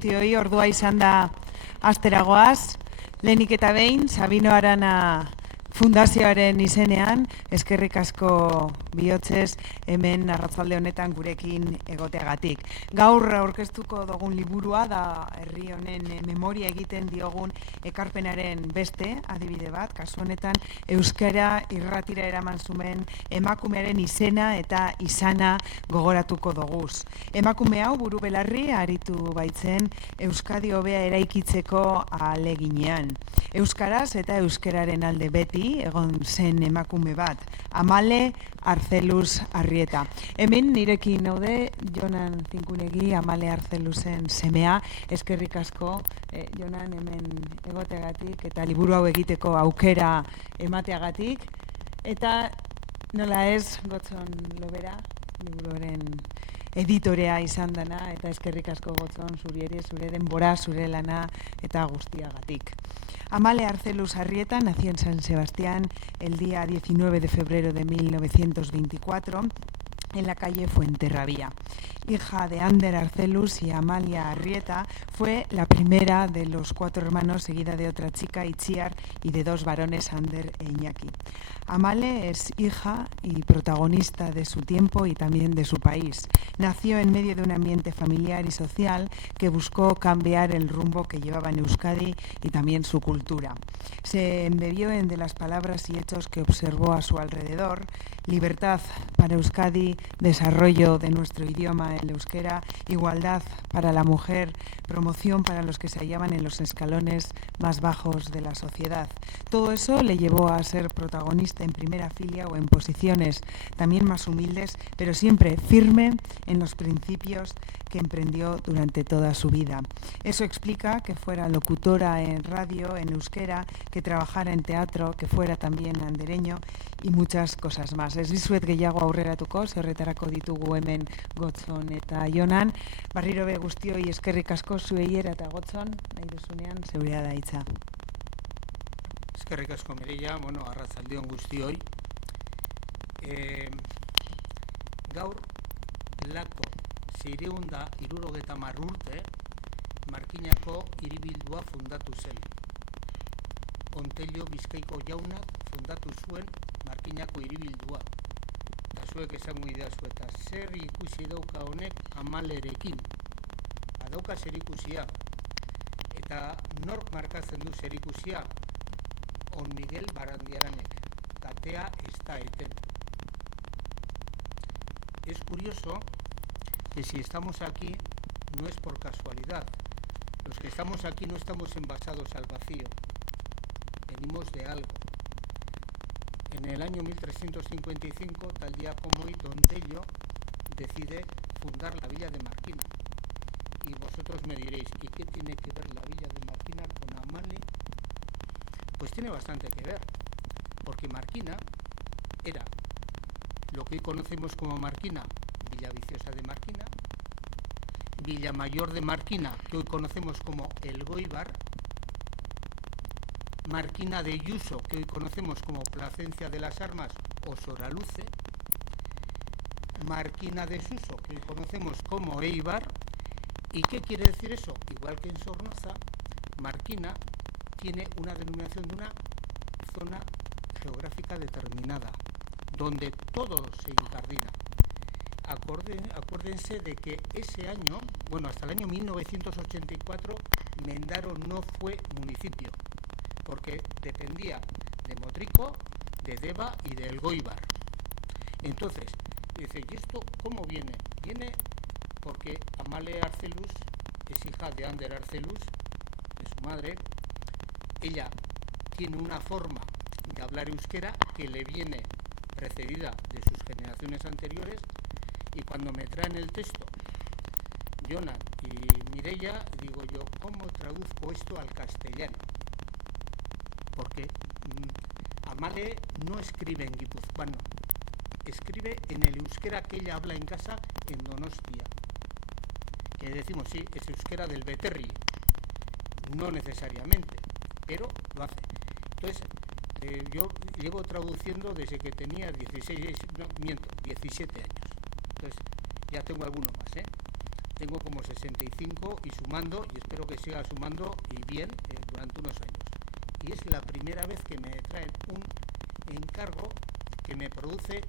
Guztioi ordua izan da asteragoaz, lehenik eta behin Sabino Arana Fundazioaren izenean, eskerrik asko bihotzez hemen arratzalde honetan gurekin egoteagatik. Gaur aurkeztuko dugun liburua da herri honen memoria egiten diogun ekarpenaren beste adibide bat, kasu honetan euskara irratira eraman zuen emakumearen izena eta izana gogoratuko doguz. Emakume hau buru belarri aritu baitzen Euskadi hobea eraikitzeko ahaleginean. Euskaraz eta euskararen alde beti egon zen emakume bat, Amale Arzeluz Arrieta. Hemen nirekin daude Jonan Zinkunegi, Amale Arzeluzen semea, eskerrik asko Jonan hemen egoteagatik eta liburu hau egiteko aukera emateagatik, eta nola ez Gotzon Lobera, liburuaren editorea izan dana, eta eskerrik asko Gotzon zuri ere, zure denbora, zure lana eta guztiagatik. Amale Arzeluz Arrieta nació en San Sebastián el día 19 de febrero de 1924 en la calle Fuenterrabía. Hija de Ander Arzeluz y Amalia Arrieta, fue la primera de los 4 hermanos, seguida de otra chica, Itziar, y de 2 varones, Ander e Iñaki. Amale es hija y protagonista de su tiempo y también de su país. Nació en medio de un ambiente familiar y social que buscó cambiar el rumbo que llevaba en Euskadi y también su cultura. Se embebió de las palabras y hechos que observó a su alrededor: libertad para Euskadi, desarrollo de nuestro idioma, el euskera, igualdad para la mujer, promoción para los que se hallaban en los escalones más bajos de la sociedad. Todo eso le llevó a ser protagonista en primera fila o en posiciones también más humildes, pero siempre firme en los principios que emprendió durante toda su vida. Eso explica que fuera locutora en radio, en euskera, que trabajara en teatro, que fuera también andereño y muchas cosas más. Ez dizuet gehiago aurreratuko, horretarako ditugu hemen Gotzon eta Jonan. Barriro be guztioi eskerrik asko zuei eta Gotzon, nahi duzunean zeurea da hitza. Eskerrik asko Mireia, arratsaldeon guztioi. Gaur lako 670 urte Markinako hiribildua fundatu zen. Ontello Bizkaiko jaunak fundatu zuen Markinako hiribildua. Eta zuek esango idazu, eta zer ikusi dauka honek Amalerekin? Badauka zer ikusia. Eta nork markatzen du zer ikusia? On Miguel Barandiaranek. Katea ez da eten. Es curioso que si estamos aquí no es por casualidad. Los que estamos aquí no estamos envasados al vacío. Venimos de algo. En el año 1355, tal día como hoy, Don Tello decide fundar la villa de Marquina. Y vosotros me diréis, ¿y qué tiene que ver la villa de Marquina con Amale? Pues tiene bastante que ver, porque Marquina era lo que hoy conocemos como Marquina, Villaviciosa de Marquina, Villamayor de Marquina, que hoy conocemos como El Goibar, Marquina de Yuso, que hoy conocemos como Placencia de las Armas o Soraluce, Marquina de Suso, que hoy conocemos como Eibar. ¿Y qué quiere decir eso? Igual que en Sornoza, Marquina tiene una denominación de una zona geográfica determinada, donde todo se incardina. Acuérdense de que ese año, hasta el año 1984, Mendaro no fue municipio, porque dependía de Motrico, de Deva y de El Goibar. Entonces, dice, ¿y esto cómo viene? Viene porque Amale Arzeluz es hija de Ander Arzeluz, de su madre. Ella tiene una forma de hablar euskera que le viene precedida de sus generaciones anteriores, y cuando me traen el texto Jonan y Mireia, digo yo, ¿cómo traduzco esto al castellano? Porque Amale no escribe en guipuzcoano, escribe en el euskera que ella habla en casa en Donostia, que decimos, sí, es euskera del Beterri, no necesariamente, pero lo hace. Entonces, yo llevo traduciendo desde que tenía 17 años, entonces ya tengo alguno más, tengo como 65 y sumando, y espero que siga sumando y bien durante unos años. Y es la primera vez que me traen un encargo que me produce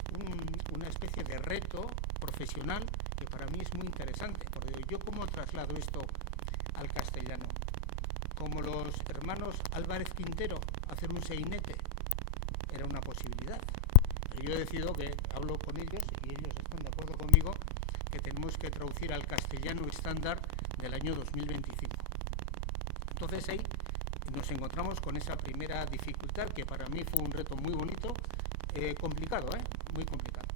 una especie de reto profesional que para mí es muy interesante, porque yo cómo traslado esto al castellano. Como los hermanos Álvarez Quintero, hacer un sainete era una posibilidad. Pero yo he decidido que hablo con ellos y ellos están de acuerdo conmigo que tenemos que traducir al castellano estándar del año 2025. Entonces ahí nos encontramos con esa primera dificultad que para mí fue un reto muy bonito, complicado, muy complicado.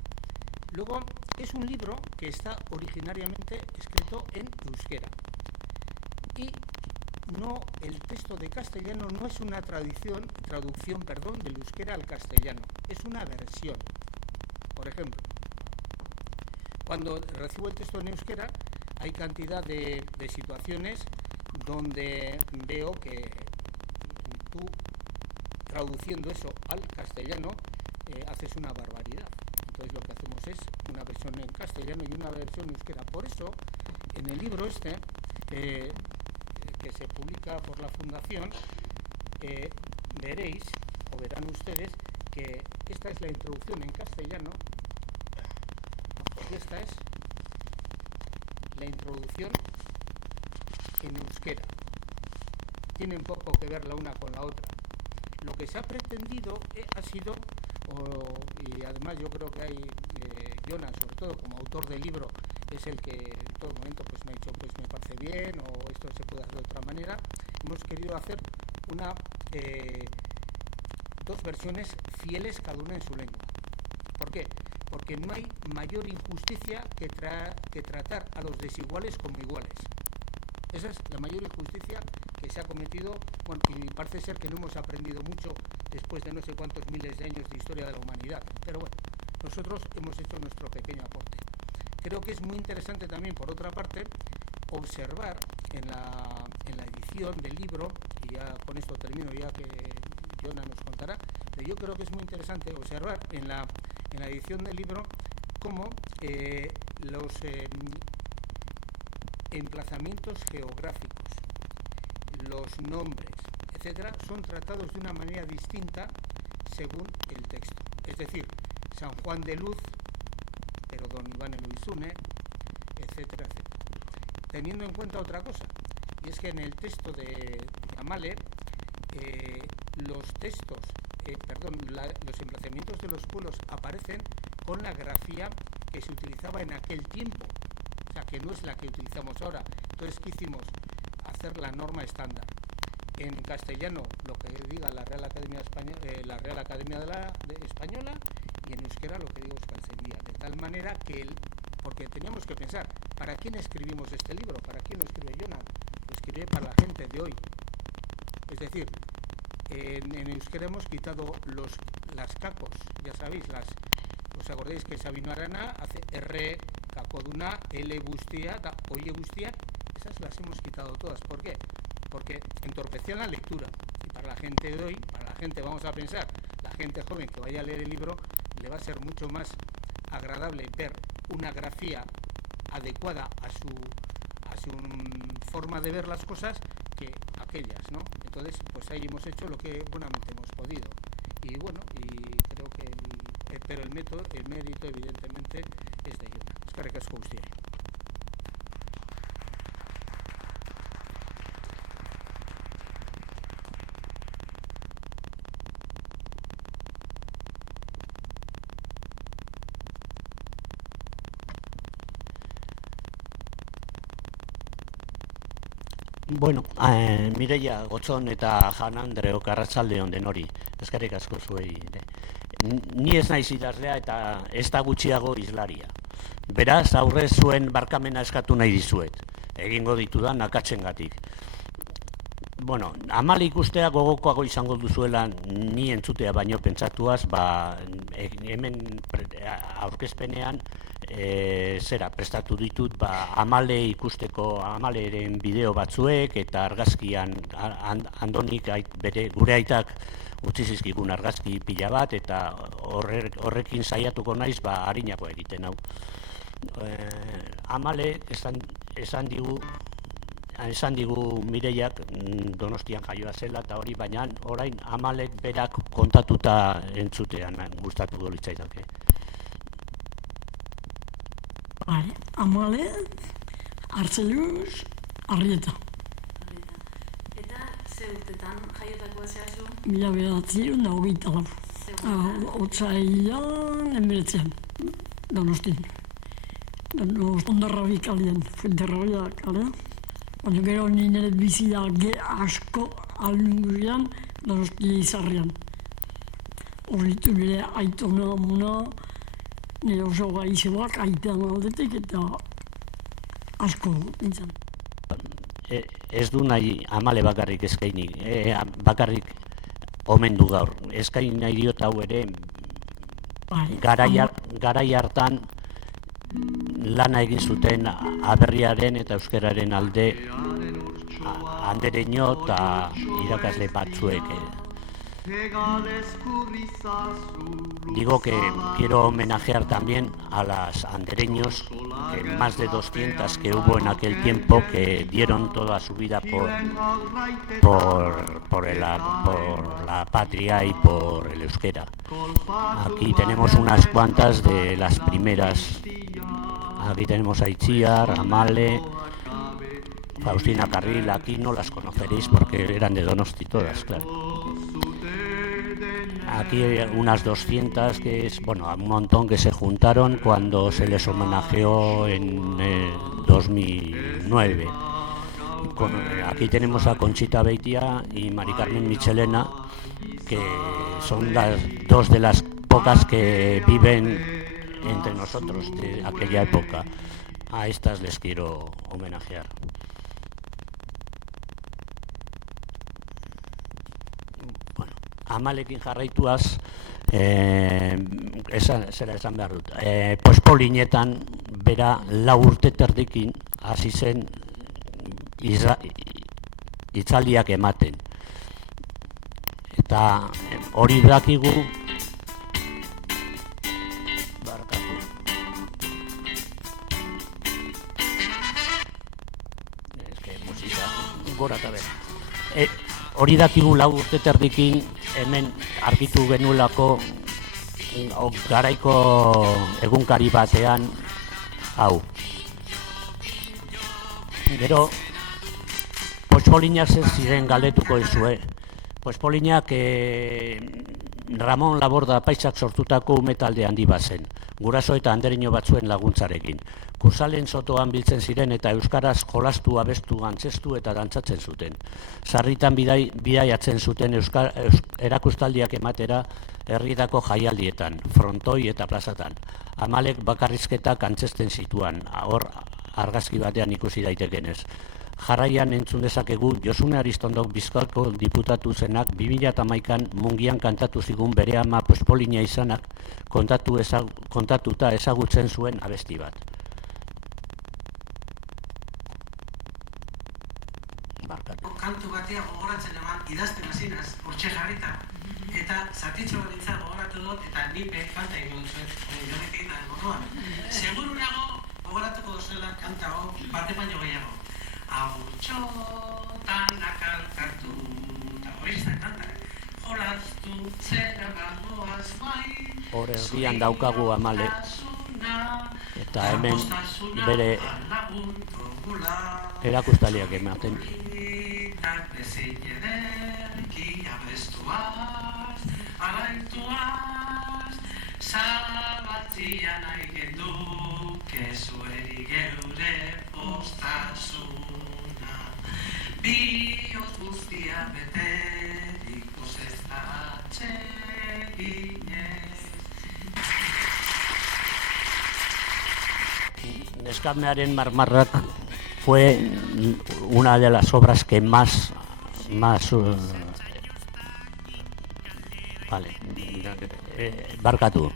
Luego es un libro que está originariamente escrito en euskera y no, el texto de castellano no es una traducción del euskera al castellano, es una versión. Por ejemplo, cuando recibo el texto en euskera hay cantidad de situaciones donde veo que tú, traduciendo eso al castellano, haces una barbaridad. Entonces lo que hacemos es una versión en castellano y una versión en euskera. Por eso, en el libro este, que se publica por la Fundación, veréis, o verán ustedes, que esta es la introducción en castellano y esta es la introducción en euskera. Tienen poco que ver la una con la otra. Lo que se ha pretendido ha sido, y además yo creo que hay, Jonas, sobre todo como autor del libro, es el que en todo momento pues me ha dicho, pues me parece bien, o esto se puede hacer de otra manera. Hemos querido hacer dos versiones fieles cada una en su lengua. ¿Por qué? Porque no hay mayor injusticia que tratar a los desiguales como iguales. Esa es la mayor injusticia que se ha cometido, bueno, y parece ser que no hemos aprendido mucho después de no sé cuántos miles de años de historia de la humanidad. Pero bueno, nosotros hemos hecho nuestro pequeño aporte. Creo que es muy interesante también, por otra parte, observar en la edición del libro, y ya con esto termino, ya que Jonas nos contará, pero yo creo que es muy interesante observar en la edición del libro cómo los emplazamientos geográficos, los nombres, etcétera, son tratados de una manera distinta según el texto. Es decir, San Juan de Luz, pero don Iván Eloizune, etcétera, etcétera. Teniendo en cuenta otra cosa, y es que en el texto de Amale, los emplazamientos de los pueblos aparecen con la grafía que se utilizaba en aquel tiempo, o sea, que no es la que utilizamos ahora. Entonces, ¿qué hicimos? Hacer la norma estándar. En castellano, lo que diga la Real Academia Española, Española, y en euskera lo que digo Euskaltzaindia, de tal manera que porque teníamos que pensar, ¿para quién escribimos este libro? ¿Para quién lo escribe Jonas? Lo escribe para la gente de hoy. Es decir, en euskera hemos quitado las cacos, ya sabéis, ¿os acordáis que Sabino Arana hace R, cacoduna, L gustia, oye gustia? Esas las hemos quitado todas. ¿Por qué? Porque entorpecían la lectura. Y para la gente de hoy, para la gente, vamos a pensar, la gente joven que vaya a leer el libro, le va a ser mucho más agradable ver una grafía adecuada a su forma de ver las cosas que aquellas, ¿no? Entonces, pues ahí hemos hecho lo que buenamente hemos podido. Y bueno, y creo que pero el mérito evidentemente es de Jonas. Eskerrik asko guztiei. Bueno, Mireia Gotzon eta Jan Andreok arratsalde on denori. Eskerrik asko zuei. Ni ez naiz idazlea eta ez da gutxiago hizlaria. Beraz, aurrez zuen barkamena eskatu nahi dizuet. Egingo ditudan akatsengatik. Bueno, Amale ikustea gogokoago izango duzuela ni entzutea baino pentsatuaz, hemen aurkezpenean prestatu ditut Amale ikusteko Amaleren bideo batzuek eta argazkian Andonik gure aitak utzi zizkigun argazki pila bat eta horrekin saiatuko naiz harinako egiten hau. Amale esan digu Mireiak Donostian jaioa zela eta hori, baina orain Amalek berak kontatuta entzutean gustatuko litzaidake. Amale, Artzeluz, Arrieta. Eta ze urtetan jaiotakoa zehazu? 1924. Otsailan, 19, Donostin. Ondarrabi kalean, Fuenterrabia kalea. Baina gero nire bizia asko alunguzian, Donosti izarrian. Horritu nire aitona amuna, nire oso gaizebak aitean aldetik eta asko nintzen. Ez du nahi Amale bakarrik eskaini, bakarrik omen du gaur. Eskaini nahi diot hau ere, garai hartan lana egin zuten aberriaren eta euskararen alde andereño eta irakasle batzuek. Digo que quiero homenajear también a las andereños, que más de 200 que hubo en aquel tiempo, que dieron toda su vida por la patria y por el euskera. Aquí tenemos unas cuantas de las primeras. Aquí tenemos a Itziar, Amale, Faustina Carril. Aquí no las conoceréis porque eran de Donosti todas, claro. Aquí hay unas 200 que es, bueno, un montón que se juntaron cuando se les homenajeó en 2009. Aquí tenemos a Conchita Beitia y Mari Carmen Michelena, que son las dos de las pocas que viven entre nosotros de aquella época. A estas les quiero homenajear. Amalekin jarraituaz, zera esan behar dut, Pospolinetan bera 4 urte terdikin hasi zen hitzaldiak ematen. Eta hori dakigu, barkatu. Musika, gora eta bera. Hori dakigu 4 urte terdikin hemen argitu genuelako garaiko egunkari batean hau. Gero, Pospolinak ziren galdetuko izue. Pospolinak Ramon Laborda Paisak sortutako umetalde handi bazen, guraso eta andereño batzuen laguntzarekin. Kursalen sotoan biltzen ziren eta euskaraz jolastu, abestu, antzestu eta dantzatzen zuten. Sarritan bidaiatzen zuten erakustaldiak ematera herrietako jaialdietan, frontoi eta plazatan. Amalek bakarrizketak antzesten zituan, hor argazki batean ikusi daitekenez. Jarraian entzun dezakegu Josune Aristondok Bizkaiko diputatu zenak 2011an Mungian kantatu zigun bere ama Pospolina izanak kontatuta ezagutzen zuen abesti bat. Kantu batea gogoratzen eman idazten hazinaz, hortxe jarrita. Eta zatitxo balitza gogoratu dut eta nipe kanta egin duzuen jonek egin da moduan. Seguru nago gogoratuko duzela kanta hau bate baino gehiago. Hautxotan akalkatu, eta hori izan kanta, jolaztu zera bagoaz bai. Hor herrian daukagu Amale, eta hemen bere erakustaliak ematen. Bezin ederki abestuaz, alaituaz, zabaltzia nahi genduke zueri geure postasuna. Bioz guztia beterik pozestatxe ginez. Neskamearen marmarrak fue una de las obras que más barkatu.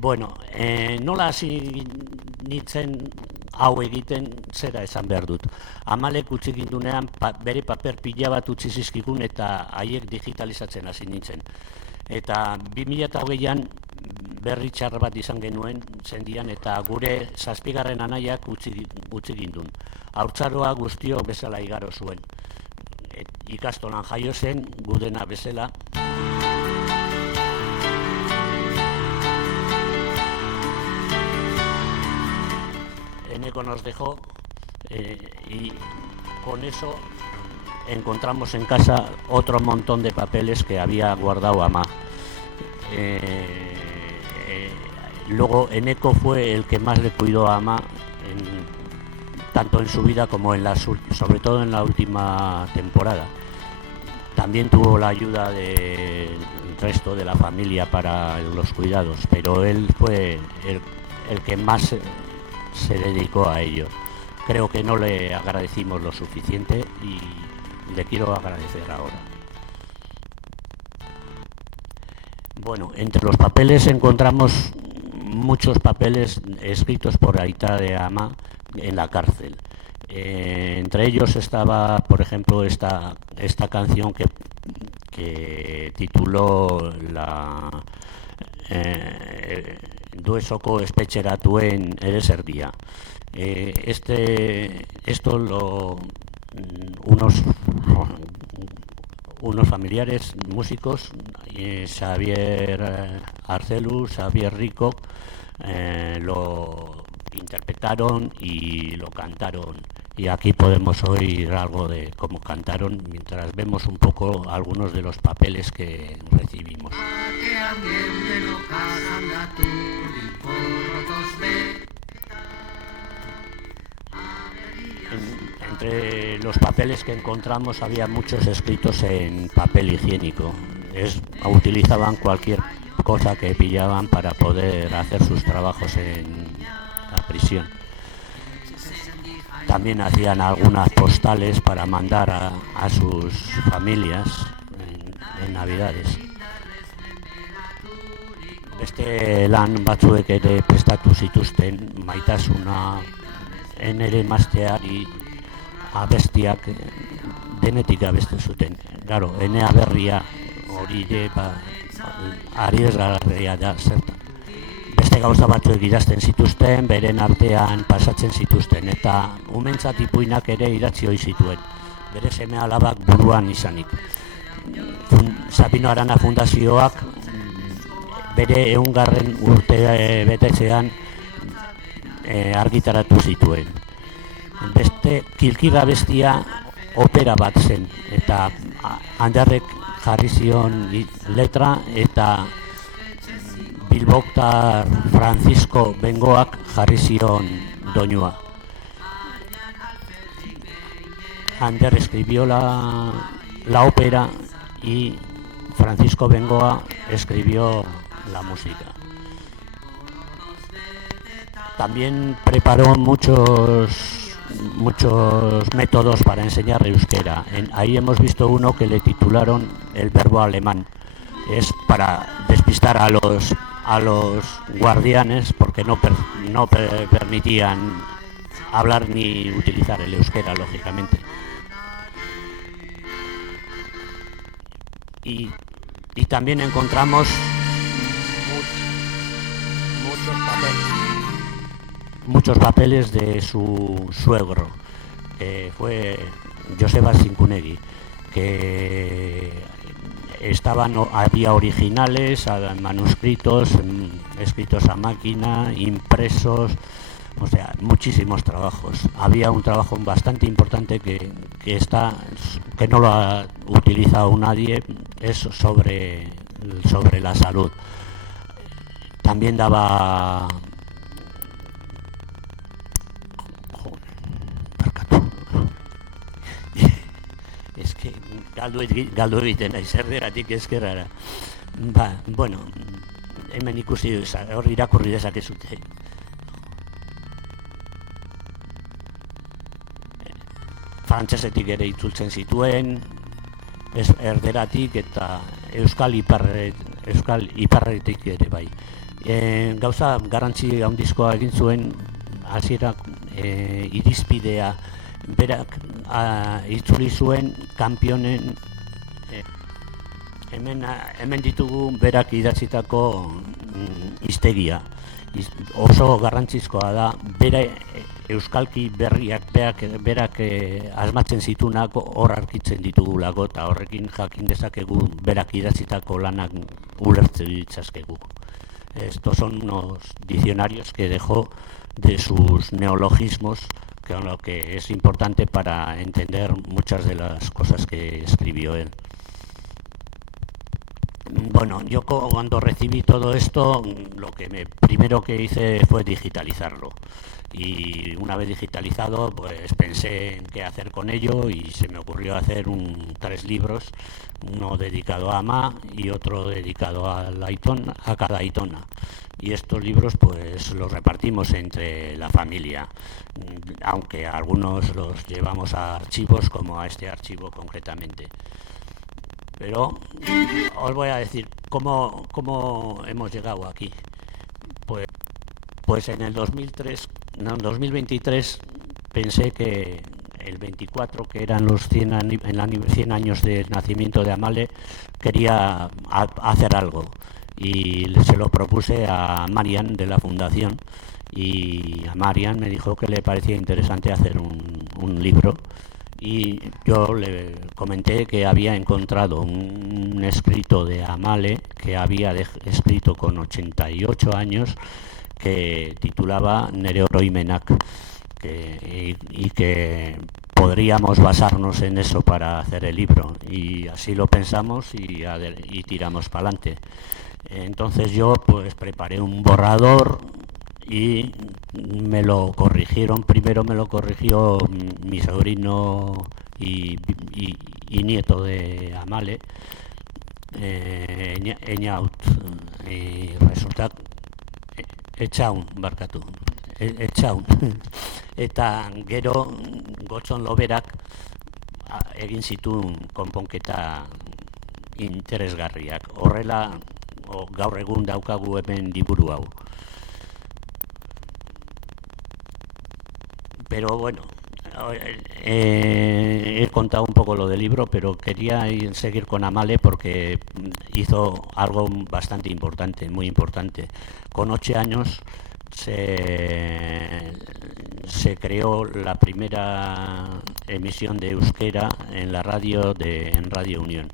Bueno, nola hasi nintzen hau egiten zera esan behar dut. Amalek utzi gindunean bere paper pila bat utzi zizkigun eta haiek digitalizatzen hasi nintzen. Eta 2008an berri txar bat izan genuen zendian, eta gure 7. anaiak utzi gindun. Haurtzaroa guztio bezala igaro zuen. Ikastolan jaio zen, gudena bezala. Eneko nos dejó y con eso encontramos en casa otro montón de papeles que había guardado Ama. Luego Eneko fue el que más le cuidó a Ama, tanto en su vida como sobre todo en la última temporada. También tuvo la ayuda del resto de la familia para los cuidados, pero él fue el que más se dedicó a ello. Creo que no le agradecimos lo suficiente y le quiero agradecer ahora. Bueno, entre los papeles encontramos muchos papeles escritos por Aita de Ama en la cárcel. Entre ellos estaba, por ejemplo, esta canción que tituló Duesoko espetxeratuen ereserdia. Unos familiares músicos, Xavier Arcelu, Xavier Rico, lo interpretaron y lo cantaron. Y aquí podemos oír algo de cómo cantaron mientras vemos un poco algunos de los papeles que recibimos. Entre los papeles que encontramos había muchos escritos en papel higiénico. Utilizaban cualquier cosa que pillaban para poder hacer sus trabajos en la prisión. También hacían algunas postales para mandar a sus familias en Navidades. Beste lan batzuek ere prestatu zituzten maitasuna enere emazteari abestiak denetik abesten zuten. Claro, ene aberria hori ere ariesgarria da zertan. Beste gauza batzuek idazten zituzten, beren artean pasatzen zituzten, eta umentzat ipuinak ere idatzi ohi zituen, bere seme alabak buruan izanik. Sabino Arana Fundazioak bere 100. urte betetzean argitaratu zituen. Beste Kilkira bestia opera bat zen, eta Anderrek jarri zion letra eta Bilboktar Francisco Bengoak jarri zion doinua. Ander escribió la ópera y Francisco Bengoa escribió la música. También preparó muchos métodos para enseñar euskera. Ahí hemos visto uno que le titularon el verbo alemán. Es para despistar a los guardianes porque no permitían hablar ni utilizar el euskera, lógicamente. Y también encontramos muchos papeles de su suegro, que fue Joseba Zinkunegi, que había originales, manuscritos, escritos a máquina, impresos, o sea, muchísimos trabajos. Había un trabajo bastante importante que no lo ha utilizado nadie, es sobre la salud. También daba es que galdu egiten naiz erderatik ezkerrara. Bueno, hemen ikusi hor irakurri dezakezute. Frantsesetik ere itzultzen zituen, erderatik eta euskal iparretik ere bai. Gauza garrantzi handizkoa egin zuen hasierak irizpidea berak itzuli zuen kanpionen Hemen ditugu berak idatzitako hiztegia. Oso garrantzizkoa da, bere euskalki berriak berak asmatzen zitunak hor arkitzen ditugulako, eta horrekin jakin dezakegu berak idatzitako lanak ulertzen ditzazkegu. Estos son unos diccionarios que dejó de sus neologismos, con lo que es importante para entender muchas de las cosas que escribió él. Bueno, yo cuando recibí todo esto, primero que hice fue digitalizarlo. Y una vez digitalizado, pues pensé en qué hacer con ello y se me ocurrió hacer 3 libros, uno dedicado a Ama y otro dedicado a cada Aitona. Y estos libros pues los repartimos entre la familia, aunque algunos los llevamos a archivos, como a este archivo concretamente. Pero os voy a decir cómo hemos llegado aquí. Pues en el 2023 pensé que el 24, que eran los 100 años de nacimiento de Amale, quería hacer algo. Y se lo propuse a Marian de la Fundación, y a Marian me dijo que le parecía interesante hacer un libro. Y yo le comenté que había encontrado un escrito de Amale que había escrito con 88 años, que titulaba Nere Oroimenak, y que podríamos basarnos en eso para hacer el libro. Y así lo pensamos y tiramos para adelante. Entonces yo pues preparé un borrador y me lo corrigieron. Primero me lo corrigió mi sobrino y nieto de Amale, Eñaut, y resulta Etxaun, barkatu, Etxaun. Eta gero Gotzon Loberak egin zituen konponketa interesgarriak. Horrela gaur egun daukagu hemen liburu hau. Pero bueno, he contado un poco lo del libro, pero quería seguir con Amale porque hizo algo bastante importante, muy importante. Con 8 años se creó la primera emisión de euskera en la radio en Radio Unión,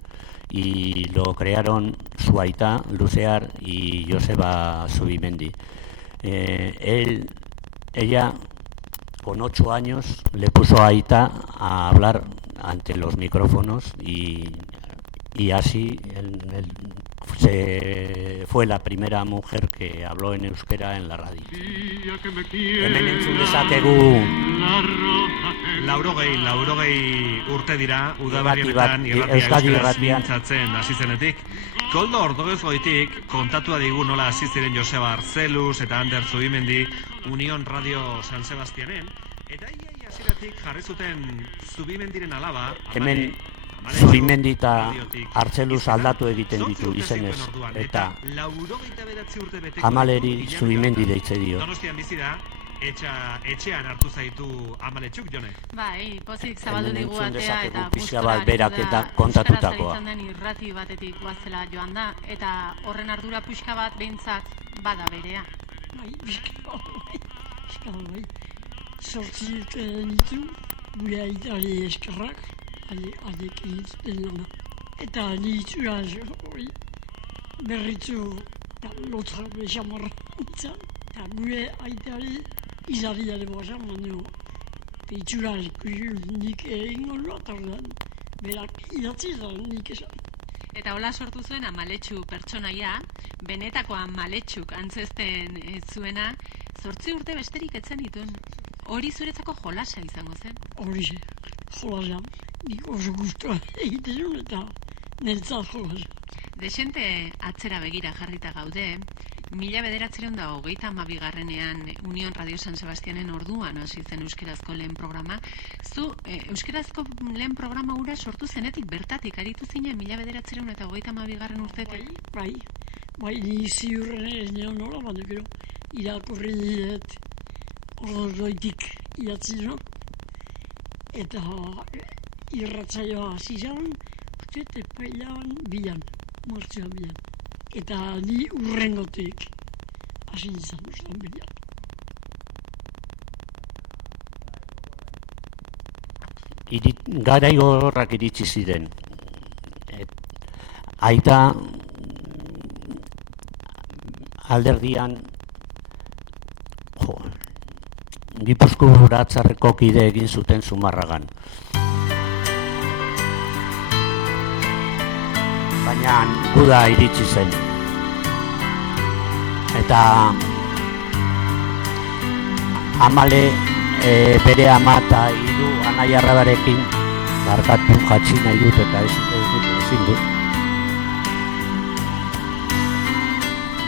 y lo crearon su aita, Lucear, y Joseba Zubimendi. Ella, con 8 años, le puso a Aita a hablar ante los micrófonos, y así fue la primera mujer que habló en euskera en la radio. Hemen entzun dezakegu 80 urte dira udaberrietan irratia mintzatzen hasi zenetik. Koldo Ordogezoitik kontatua digu nola hasi ziren Joseba Arzeluz eta Ander Zubimendi Unión Radio San Sebastianen, eta ia hasieratik jarri zuten Zubimendiren alaba. Hemen Zubimendi eta Artzeluz aldatu egiten ditu izenez, eta Amaleri Zubimendi deitze dio. Donostian bizi da, etxean hartu zaitu Amaletxuk, Jone? Bai, pozik zabaldu digu atea eta berak eta kontatutakoa. Euskaraz den irrati batetik guazela joan da, eta horren ardura puxka bat behintzat bada berea. Bai, pixka bai. Sortzi ditu, gure aitari eskerrak, adek egiten lana. Eta ditura berritzu lotra besamorra nintzen. Eta gure aitari izaria de bosa, baina ditura nik egingo lot ordan. Berak idatzi da nik esan. Eta hola sortu zuen Amaletxu pertsonaia, benetako Amaletxuk antzesten zuena, 8 urte besterik etzen dituen. Hori zuretzako jolasa izango zen? Horixe, jolasa. Nik oso guztua egiten duen eta niretzat jolasa. Desente atzera begira jarrita gaude, 1932ean Unión Radio San Sebastianen orduan hasi zen euskerazko lehen programa. Zu euskerazko lehen programa hura sortu zenetik bertatik aritu zinen 1932 urtetik? Bai, ni ziurren ez neon nola, baina gero irakurri diet ordoitik idatzi dut, eta irratzaioa hasi zen, uste epailan bilan. martxoan bian. Eta ni urrengotik hasi izan uztan bilan. Garai gogorrak iritsi ziren. Aita alderdian Gipuzkoa Batzarreko kide egin zuten Zumarragan. Baina guda iritsi zen. Eta Amale bere ama eta hiru anaia arrabarekin barkatu jatsi nahi dut eta ezin dut.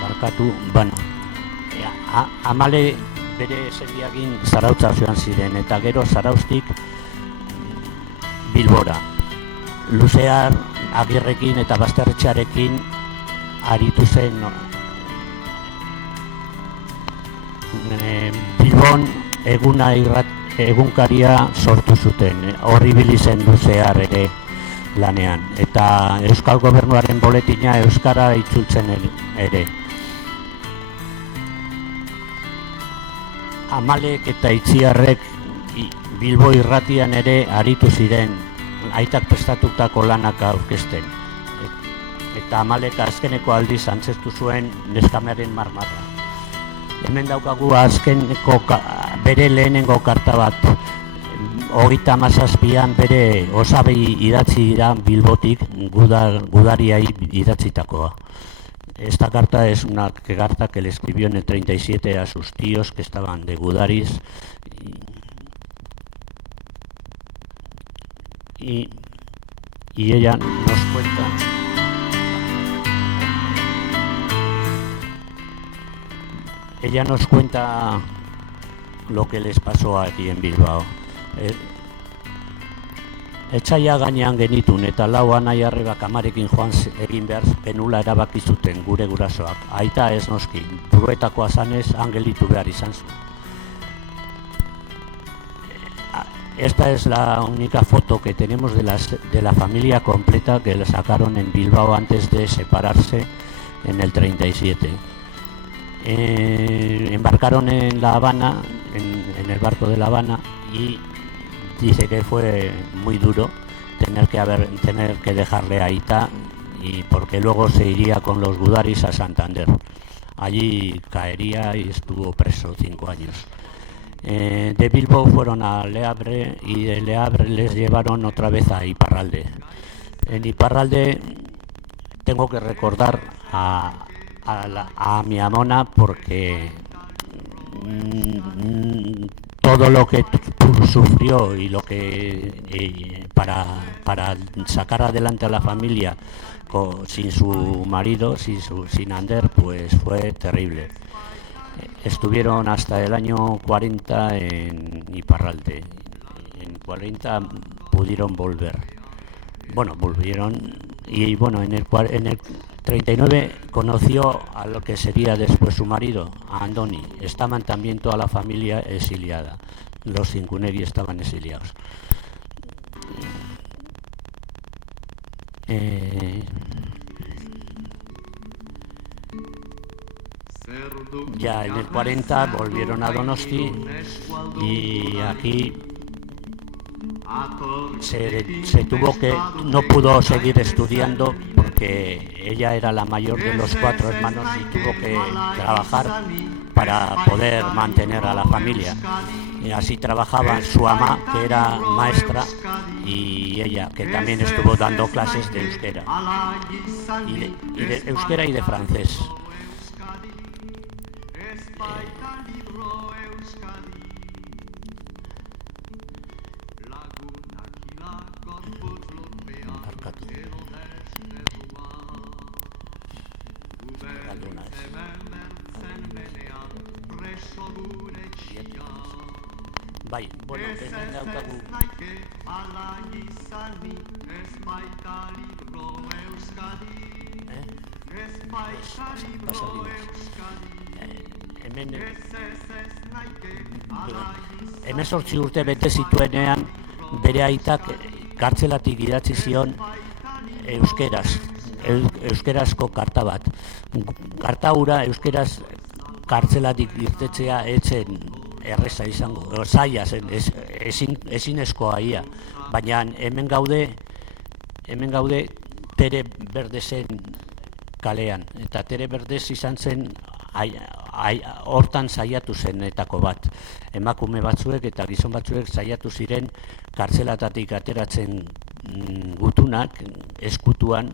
Barkatu, bueno. Amale bere seriagin Zarautza joan ziren eta gero Zarauztik Bilbora. Luzear Agirrekin eta Basterretxearekin aritu zen Bilbon egunkaria sortu zuten, horri bilizen Luzear ere lanean. Eta Euskal Gobernuaren boletina Euskara itzultzen ere. Amalek eta Itziarrek Bilbo irratian ere aritu ziren aitak prestatutako lanak aurkezten. Eta Amalek azkeneko aldiz antzeztu zuen Neskamearen Marmarra. Hemen daukagu azkeneko bere lehenengo karta bat. 37an bere osabei idatzi dira Bilbotik gudariai idatzitakoa. Esta carta es una carta que le escribió en el 37 a sus tíos que estaban de Gudaris y ella nos cuenta lo que les pasó aquí en Bilbao. Etxaia gainean genitun eta lau anai arrebak amarekin joan egin behar penula erabaki zuten gure gurasoak. Aita ez noski, buruetakoa zanez angelitu behar izan zu. Esta es la única foto que tenemos de la familia completa que la sacaron en Bilbao antes de separarse en el 37. Embarcaron en La Habana, en el barco de La Habana, y dice que fue muy duro tener que dejarle a Aita, y porque luego se iría con los Gudaris a Santander. Allí caería y estuvo preso 5 años. De Bilbao fueron a Le Havre y de Le Havre les llevaron otra vez a Iparralde. En Iparralde tengo que recordar a mi amona porque todo lo que sufrió y lo que para sacar adelante a la familia sin su marido, sin Ander, pues fue terrible. Estuvieron hasta el año 40 en Iparralde. En 40 pudieron volver. Bueno, volvieron y bueno, en el 39 conoció a lo que sería después su marido, a Andoni. Estaban también toda la familia exiliada. Los Cincunegui estaban exiliados. Ya en el 40 volvieron a Donosti y aquí no pudo seguir estudiando porque ella era la mayor de los 4 hermanos y tuvo que trabajar para poder mantener a la familia. Y así trabajaban su ama, que era maestra, y ella, que también estuvo dando clases de euskera, de euskera y de francés. Bai, bueno, hemen daukagu hemen 18 urte bete zituenean bere aitak kartzelatik idatzi zion euskeraz euskerazko karta bat. Karta hura euskeraz kartzelatik irtetzea etzen erreza izango, zaila zen, ezinezkoa ia. Baina hemen gaude Tere Berdezen kalean, eta Tere Berdez izan zen hortan saiatu zenetako bat. Emakume batzuek eta gizon batzuek saiatu ziren kartzelatatik ateratzen gutunak eskutuan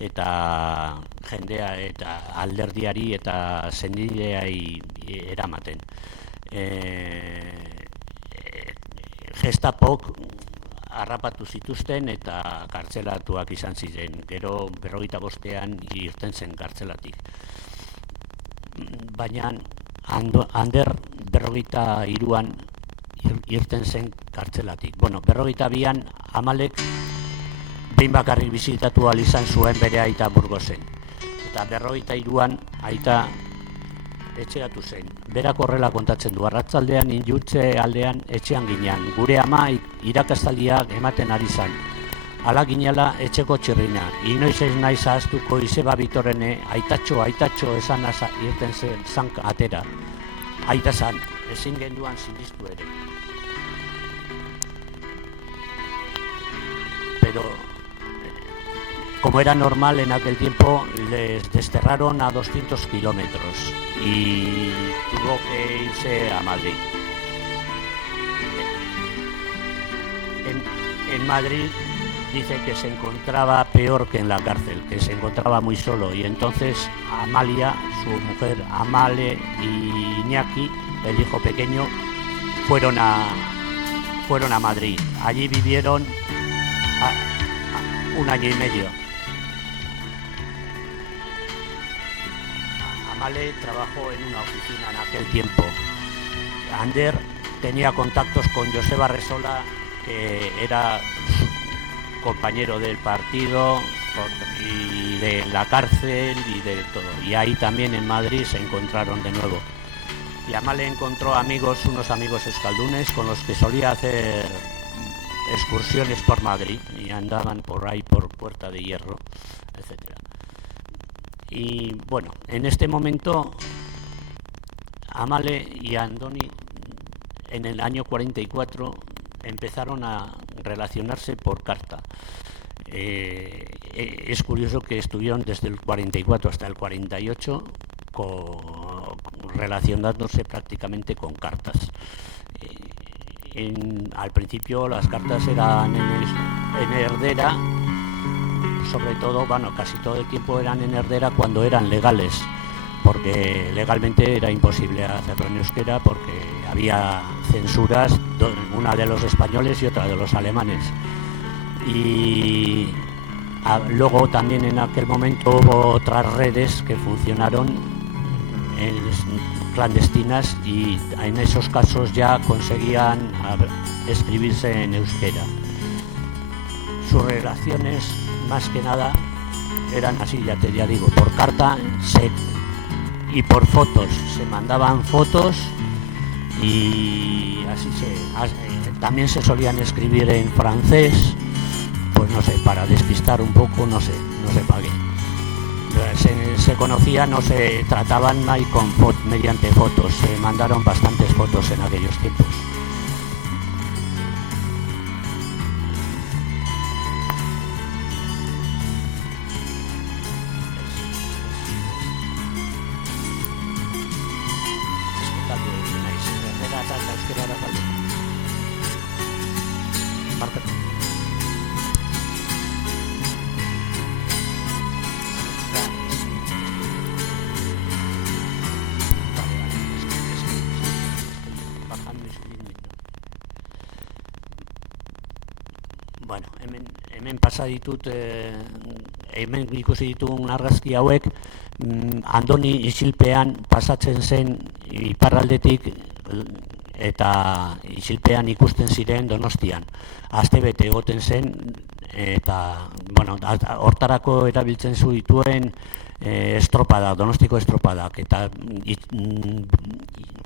eta jendea eta alderdiari eta sendideai eramaten. Gestapok harrapatu zituzten eta kartzelatuak izan ziren. Gero 45ean irten zen kartzelatik. Baina Ander 43an irten zen kartzelatik. 42an Amalek behin bakarrik bizitatu ahal izan zuen bere aita Burgosen. Eta 43an aita etxeratu zen. Berak horrela kontatzen du, arratzaldean injurtze aldean etxean ginean. Gure ama irakastaldiak ematen ari zen. Ala ginela etxeko txirrina. Inoiz ez naiz ahaztuko Izeba Bitorrene aitatxo esan irten zen zank atera. Aita zan, ezin genduan sinistu ere. Pero como era normal en aquel tiempo, les desterraron a 200 kilómetros y tuvo que irse a Madrid. En Madrid dice que se encontraba peor que en la cárcel, que se encontraba muy solo, y entonces Amalia, su mujer Amale y Iñaki, el hijo pequeño, fueron a Madrid. Allí vivieron 1 año y medio. Amale trabajó en una oficina en aquel tiempo. Ander tenía contactos con Joseba Resola, que era compañero del partido y de la cárcel y de todo. Y ahí también en Madrid se encontraron de nuevo. Y Amale encontró unos amigos euskaldunes con los que solía hacer excursiones por Madrid y andaban por ahí por Puerta de Hierro, etcétera. Y bueno, en este momento Amale y Andoni en el año 44 empezaron a relacionarse por carta. Es curioso que estuvieron desde el 44 hasta el 48 relacionándose prácticamente con cartas. Al principio las cartas eran en herdera, sobre todo, casi todo el tiempo eran en herdera cuando eran legales, porque legalmente era imposible hacerlo en euskera porque había censuras, una de los españoles y otra de los alemanes. Y luego también en aquel momento hubo otras redes que funcionaron clandestinas y en esos casos ya conseguían escribirse en euskera. Sus relaciones más que nada eran así, ya digo, por carta y por fotos. Se mandaban fotos y así también se solían escribir en francés, pues no sé, para despistar un poco, no sé para qué. Se conocían, no se trataban ahí mediante fotos, se mandaron bastantes fotos en aquellos tiempos. Bueno, hemen pasa ditut, hemen ikusi ditugun argazki hauek, Andoni isilpean pasatzen zen iparraldetik eta isilpean ikusten ziren Donostian. Astebete egoten zen eta, bueno, hortarako erabiltzen zituen estropada, Donostiko estropadak, eta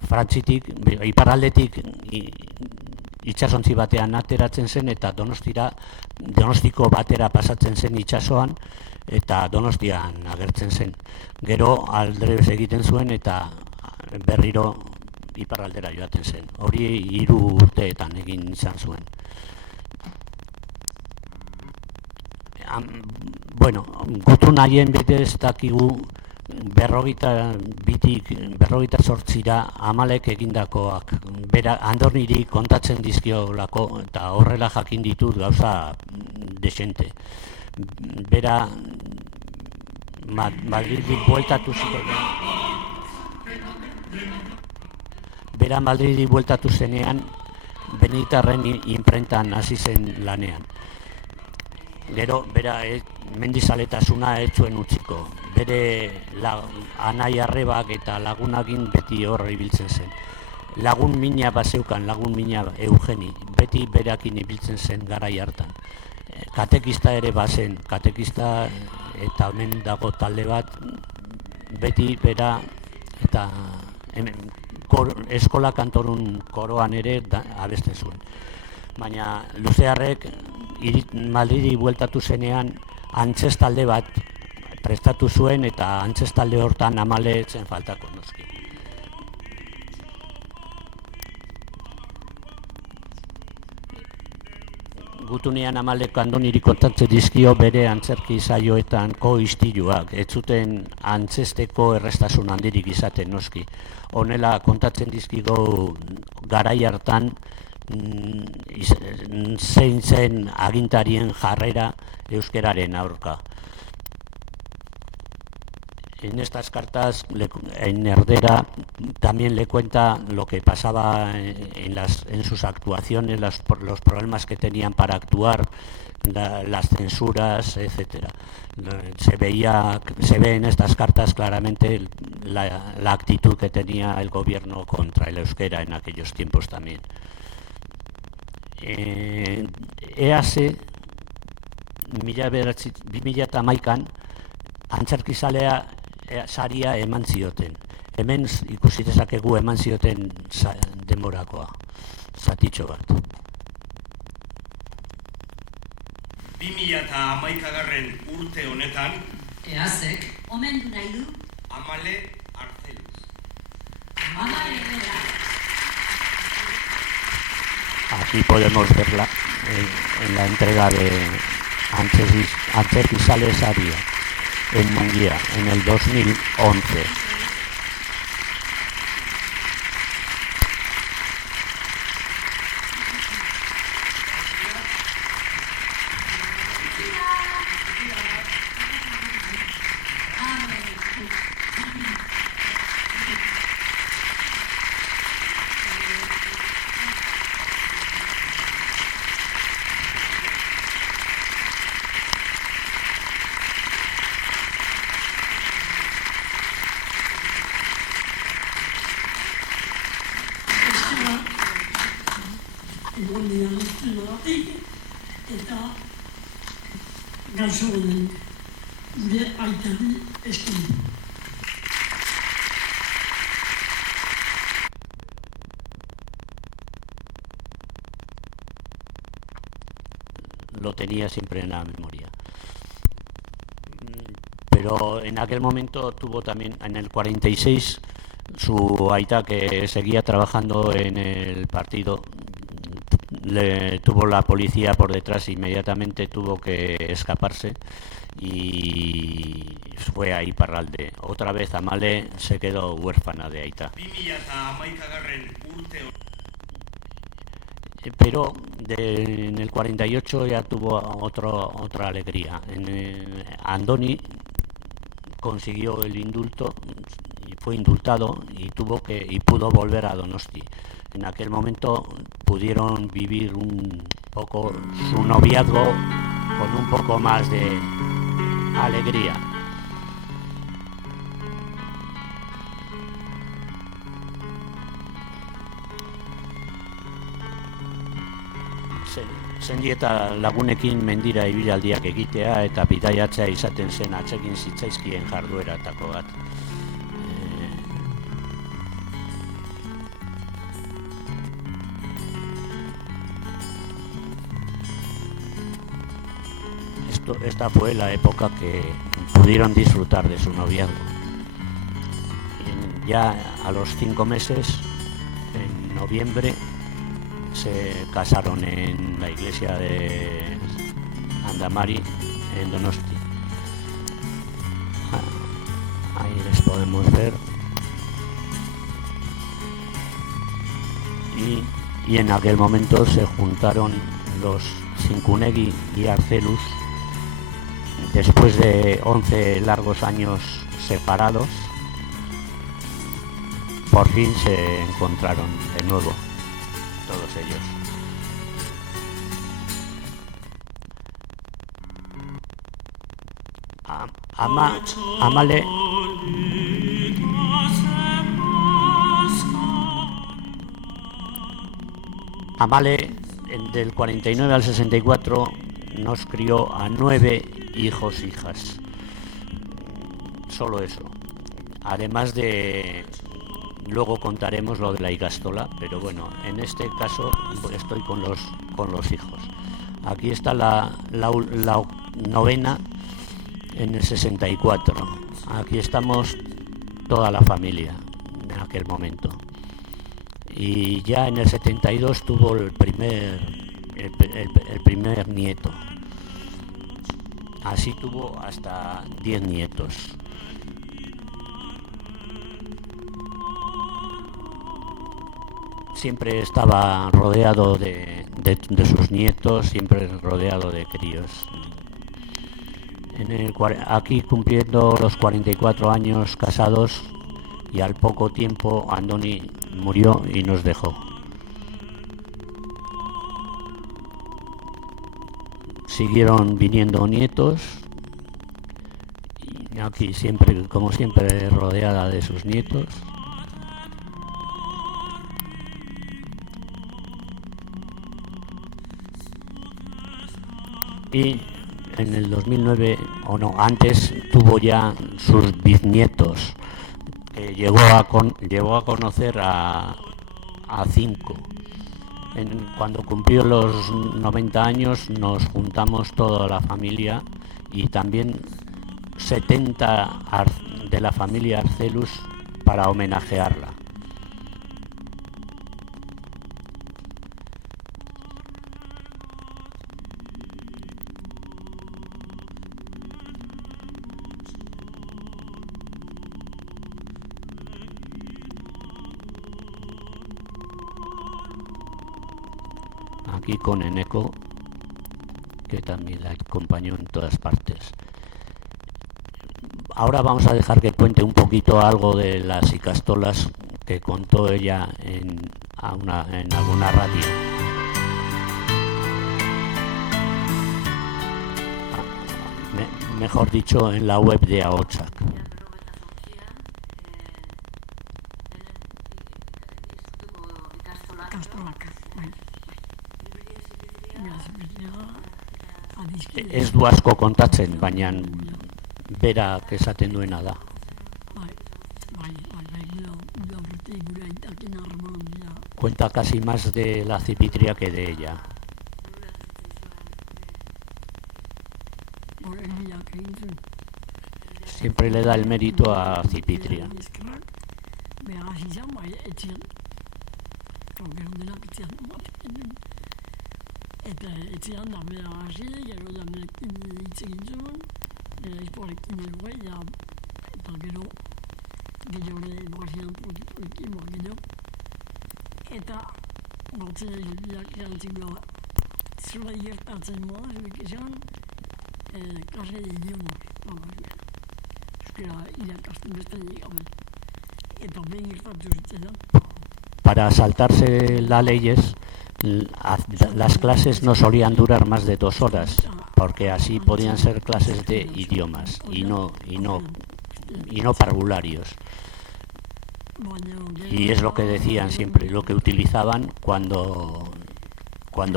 frantzitik, iparraldetik itsasontzi batean ateratzen zen eta Donostiko batera pasatzen zen itsasoan eta Donostian agertzen zen. Gero aldrebes egiten zuen eta berriro iparraldera joaten zen. Hori 3 urteetan egin izan zuen. Bueno, gutun haien bidez dakigu 48 Amalek egindakoak. Andorniri kontatzen dizkiolako eta horrela jakin ditut gauza desente. Bera Madridik bueltatu zenean Benitarren inprentan hasi zen lanean. Gero, bera mendizaletasuna ez zuen utziko. Bere anai arrebak eta lagunakin beti hor ibiltzen zen. Lagun mina bazeukan, lagun mina Eugeni, beti berakin ibiltzen zen garai hartan. Katekista ere bazen, katekista eta hemen dago talde bat, beti bera eta eskola kantorun koroan ere abesten zuen. Baina Luzearrek Madridi bueltatu zenean antzez talde bat prestatu zuen eta antzez talde hortan Amale zen faltako noski. Gutunean Amalek Andoniri kontatzen dizkio bere antzerki saioetanko istiluak, ez zuten antzesteko errestasun handirik izaten noski. Honela kontatzen dizkigo garai hartan zein zen agintarien jarrera euskeraren aurka. En estas cartas, en Erdera, también le cuenta lo que pasaba en sus actuaciones, los problemas que tenían para actuar, las censuras, etc. Se ve en estas cartas claramente la actitud que tenía el gobierno contra el euskera en aquellos tiempos también. EASE 2011an antzerkizalea saria eman zioten. Hemen ikusi dezakegu eman zioten denborakoa, zatitxo bat. 2011 urte honetan EASek omendu nahi du Amale Arcelus. Amale Herrera. Aquí podemos verla en la entrega de Antzerkizale Saria en Munguía en el 2011. Eta gauzo honen gure aitari eskeni. Lo tenía siempre en la memoria. Pero en aquel momento tuvo también, en el 46, su aita, que seguía trabajando en el partido, le tuvo la policía por detrás, inmediatamente tuvo que escaparse y fue a Iparralde. Otra vez Amale se quedó huérfana de aita. Pero en el 48 ya tuvo otra alegría. Andoni consiguió el indulto, y fue indultado y pudo volver a Donosti. En aquel momento pudieron vivir un poco su noviazgo con un poco más de alegría. Sendieta lagunekin mendira ibilaldiak egitea eta bidaiatzea izaten zen atsegin zitzaizkien jardueratako bat. esta fue la época que pudieron disfrutar de su noviazgo. Y ya a los 5 meses, en noviembre, se casaron en la iglesia de Andamari, en Donosti. Ahí les podemos ver. Y en aquel momento se juntaron los Zinkunegi y Arcelus, después de 11 largos años separados. Por fin se encontraron de nuevo todos ellos. Amale del 49 al 64 nos crió a 9 hijos e hijas. Solo eso. Además de... Luego contaremos lo de la ikastola, pero bueno, en este caso estoy con los hijos. Aquí está la novena en el 64. Aquí estamos toda la familia en aquel momento. Y ya en el 72 tuvo el primer nieto. Así tuvo hasta 10 nietos. Siempre estaba rodeado de sus nietos, siempre rodeado de críos. Aquí cumpliendo los 44 años casados, y al poco tiempo Andoni murió y nos dejó. Siguieron viniendo nietos, y aquí siempre, como siempre, rodeada de sus nietos. Y en el 2009, o no, antes tuvo ya sus bisnietos, que llegó a conocer a 5. Cuando cumplió los 90 años nos juntamos toda la familia, y también 70 de la familia Arcelus para homenajearla. Aquí con Eneco, que también la acompañó en todas partes. Ahora vamos a dejar que cuente un poquito algo de las ikastolas que contó ella en alguna radio. Mejor dicho, en la web de Ahotsak. Ez du asko kontatzen, baina berak esaten duena da. Cuenta casi más de la Cipitria que de ella. Siempre le da el mérito a Cipitria. Eta etxean da bera hasi, gero da hitz egin zuen, esporekin egoe, eta gero gehiore baxian politikoekin gero. Eta batzen egiak erantzik da, zula gertatzen moa, zuek esan, klase idioma. Euskera irakasten beste gabe. Eta behin gertatu zitzen da. Para saltarse las leyes, las clases no solían durar más de 2 horas, porque así podían ser clases de idiomas y no parvularios. Y es lo que decían siempre, lo que utilizaban cuando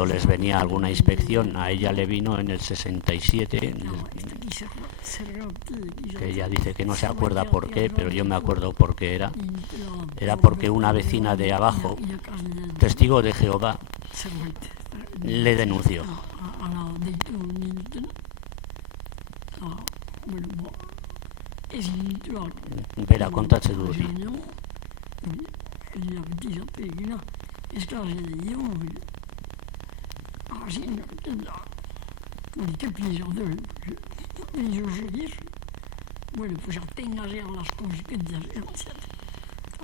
les venía alguna inspección. A ella le vino en el 67, que ella dice que no se acuerda por qué, pero yo me acuerdo por qué era. Era porque una vecina de abajo, testigo de Jehová, le denunció. ezin dituak. Bera kontatzen du hori. La petite pegina, esclarge dio, así no tendrá. Bueno, qué pienso de ellos seguir. Bueno, pues ya tengas ya las consecuencias, etc.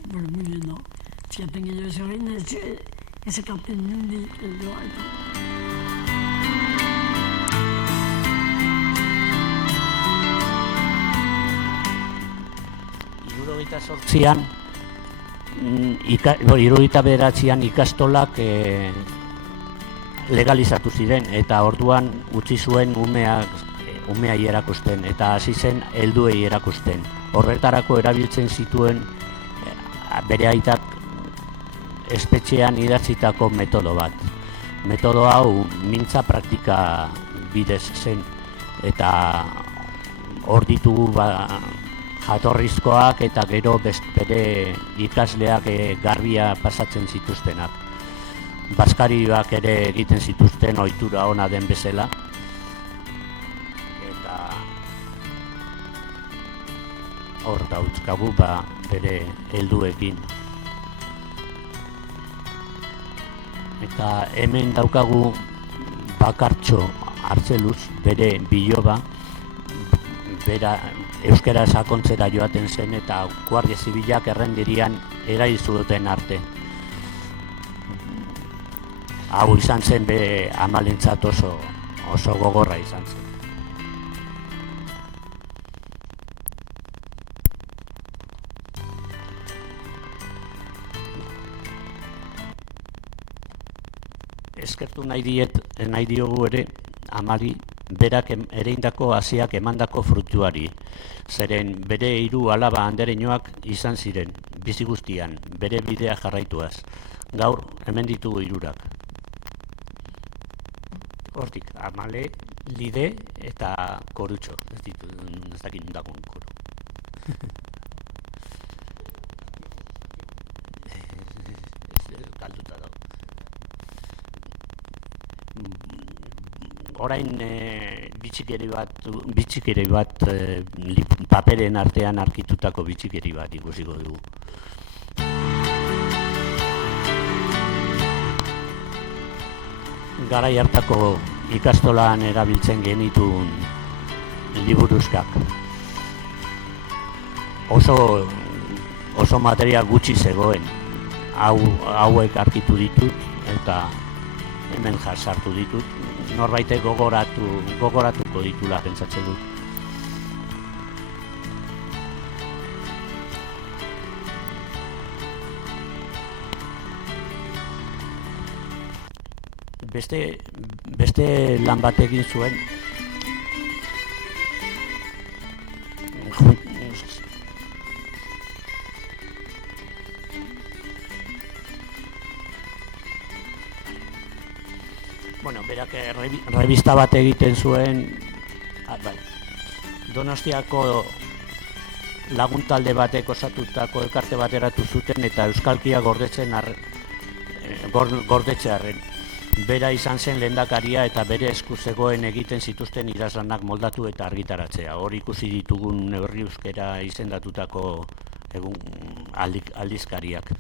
Bueno, muy bien, ¿no? Si ya tengo yo ese reino, ese capitán de lo alto. 78an ikastolak legalizatu ziren eta orduan utzi zuen umeai erakusten eta hasi zen helduei erakusten. Horretarako erabiltzen zituen bere aitak espetxean idatzitako metodo bat. Metodo hau mintza praktika bidez zen eta hor ditugu jatorrizkoak eta gero bere ikasleak garbia pasatzen zituztenak. Bazkariak ere egiten zituzten ohitura ona den bezala. Eta hor dauzkagu bere helduekin. Eta hemen daukagu Bakartxo Artzeluz, bere biloba, bera euskara sakontzera joaten zen eta Guardia Zibilak errendirian erail zuten arte. Hau izan zen bere amalentzat oso gogorra izan zen. Eskertu nahi diogu ere amari berak ereindako hasiak emandako fruituari. Zeren bere 3 alaba andereñoak izan ziren, bizi guztian, bere bidea jarraituaz. Gaur hemen ditugu 3. Hortik, Amale, Lide eta Korutxo. Ez dakit dagoen koru. Galduta dago. Orain bitxikeri bat paperen artean arkitutako bitxikeri bat ikusiko dugu. Garai hartako ikastolan erabiltzen genituen liburuzkak. Oso material gutxi zegoen. Hauek arkitu ditut eta hemen jasartu ditut. Norbaitek gogoratuko ditula pentsatzen dut. Beste lan bat egin zuen. Bueno, berak revista bat egiten zuen, Donostiako laguntalde batek osatutako elkarte bat eratu zuten eta euskalkia gordetzearren. Bera izan zen lehendakaria eta bere esku zegoen egiten zituzten idazlanak moldatu eta argitaratzea. Hor ikusi ditugun Herri Euskera izendatutako aldizkariak.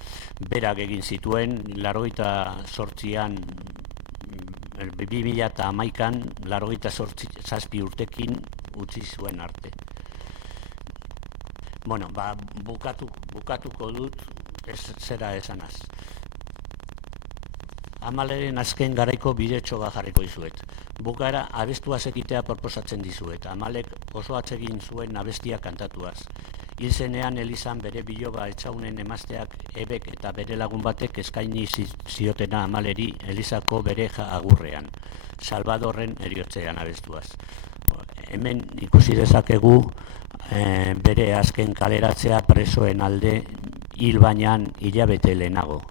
Berak egin zituen, 88an 2011an 87 urtekin utzi zuen arte. Bueno, bukatuko dut zera esanaz. Amaleren azken garaiko bidetxoa jarriko dizuet. Bukaera abestuaz egitea proposatzen dizuet. Amalek oso atsegin zuen abestia kantatuaz. Hil zenean Elizan bere biloba etxaunen emazteak ebek eta bere lagun batek eskaini ziotena Amaleri Elizako bere agurrean. Salvadorren eriotzean abestuaz. Hemen ikusi dezakegu bere azken kaleratzea presoen alde hil bainan hilabete lehenago.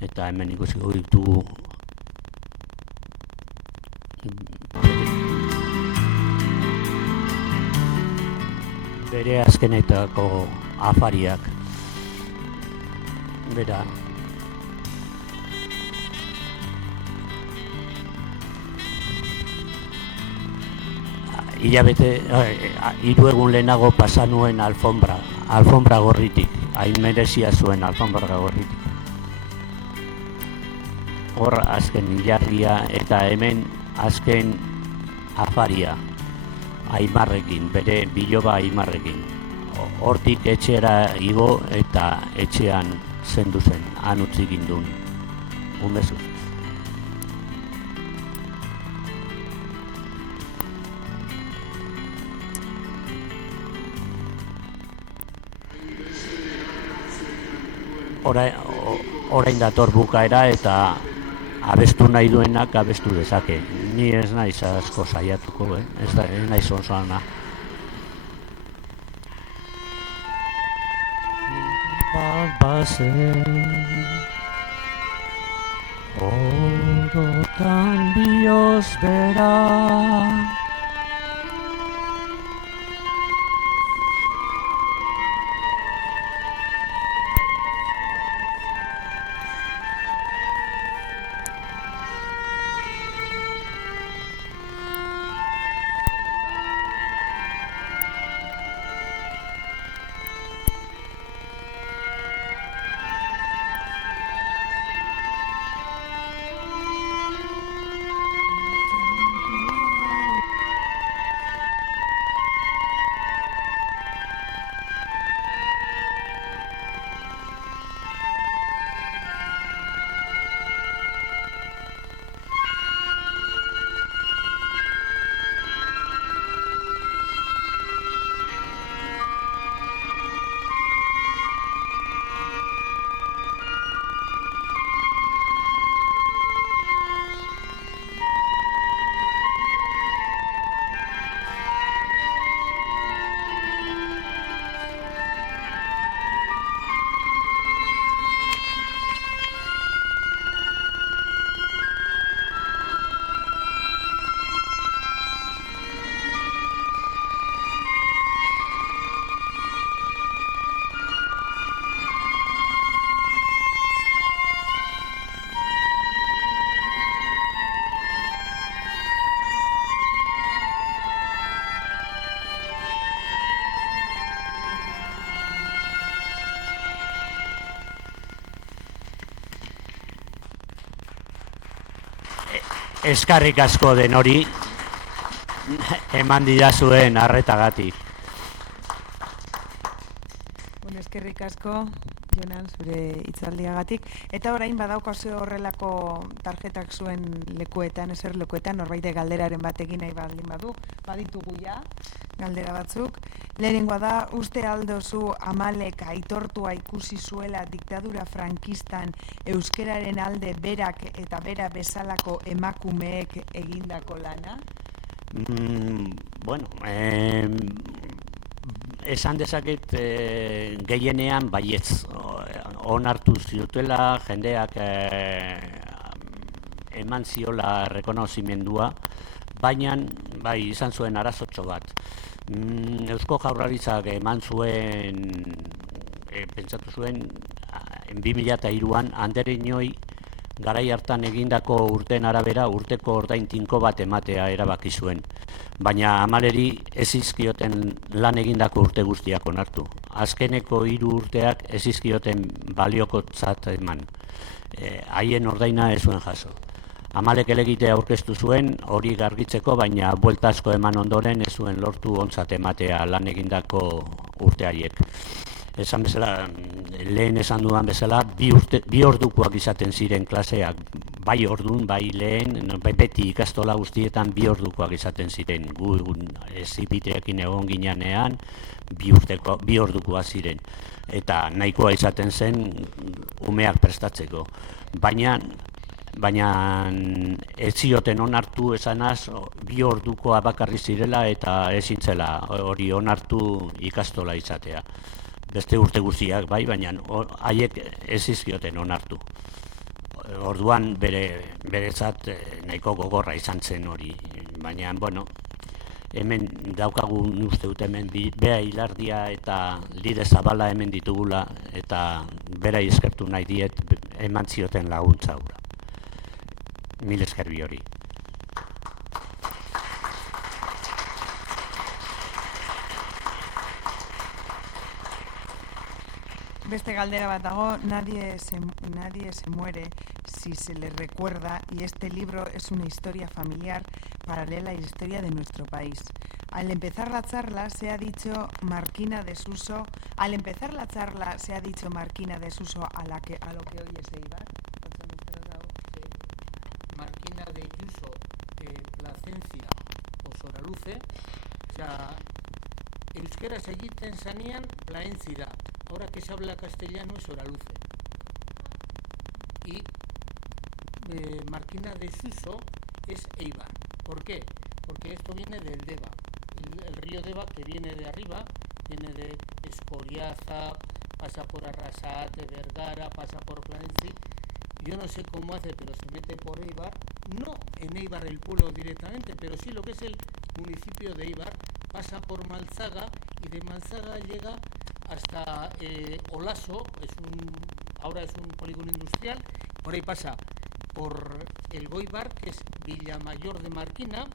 Eta hemen ikusiko ditugu bere azkenetako afariak. Bera hilabete, 3 egun lehenago pasa nuen alfombra gorritik, hain merezia zuen alfombra gorritik. Hor azken ilargia eta hemen azken afaria, Aimarrekin, bere biloba Aimarrekin. Hortik etxera igo eta etxean zendu zen, han utzi gindun, umezuz. Orain dator bukaera eta abestu nahi duenak abestu dezake. Ni ez naiz asko saiatuko, ez naiz onzoana. Orotan bioz bera Eskarrik asko den hori eman didazuen arretagatik. Eskerrik asko, Jonan, zure hitzaldiagatik. Eta orain badaukazu horrelako tarjetak zuen lekuetan, ezer lekuetan, norbaite galderaren batekin nahi baldin badu, baditugu ja, galdera batzuk. Lehenengoa da, uste aldozu Amalek aitortua ikusi zuela diktadura frankistan euskeraren alde berak eta bera bezalako emakumeek egindako lana? Bueno, esan dezaket gehienean baietz onartu ziutela, jendeak eman ziola rekonozimendua, baina bai izan zuen arazotxo bat. Eusko Jaurlaritzak eman zuen, pentsatu zuen, 2003an Andereñoi garai hartan egindako urteen arabera urteko ordain tinko bat ematea erabaki zuen. Baina Amaleri ez zizkioten lan egindako urte guztiak onartu. Azkeneko 3 urteak ez zizkioten baliokotzat eman. Haien ordaina ez zuen jaso. Amalek elegitea aurkeztu zuen, hori gargitzeko, baina buelta asko eman ondoren ez zuen lortu ontzat ematea lan egindako urte haiek. Esan bezala, lehen esan dudan bezala, 2 ordukoak izaten ziren klaseak, bai ordun, bai lehen, beti ikastola guztietan 2 ordukoak izaten ziren. Gu ezipiteekin egon ginean, 2 ordukoak ziren. Eta nahikoa izaten zen umeak prestatzeko. Baina ez zioten onartu esanaz 2 ordukoa bakarri zirela eta ezin zela hori onartu ikastola izatea. Beste urte guztiak bai, baina haiek ez zizkioten onartu. Orduan berezat nahiko gogorra izan zen hori. Baina, bueno, hemen daukagu uste dut hemen bea hilardia eta Lide Zabala hemen ditugula eta bera eskertu nahi diet eman zioten laguntza hura. Mil esker bi hori. Beste galdera bat dago, nadie se muere si se le recuerda, y este libro es una historia familiar paralela a la historia de nuestro país. Al empezar la charla se ha dicho Marquina de Suso, a lo que hoy es Eibar. Marquina de Yuso, Placencia o Soraluce, euskaraz egiten zanean Plaentzi da. Ahora que se habla castellano es Soraluce. Y Marquina de Suso es Eibar. ¿Por qué? Porque esto viene del Deva. El río Deva, que viene de arriba, viene de Escoriaza, pasa por Arrasate, Vergara, pasa por Plaentzi. Yo no sé cómo hace, pero se mete por Eibar, no en Eibar el pueblo directamente, pero sí lo que es el municipio de Eibar, pasa por Malzaga y de Malzaga llega hasta Olaso, ahora es un polígono industrial, por ahí pasa por el Goibar, que es Villamayor de Marquina,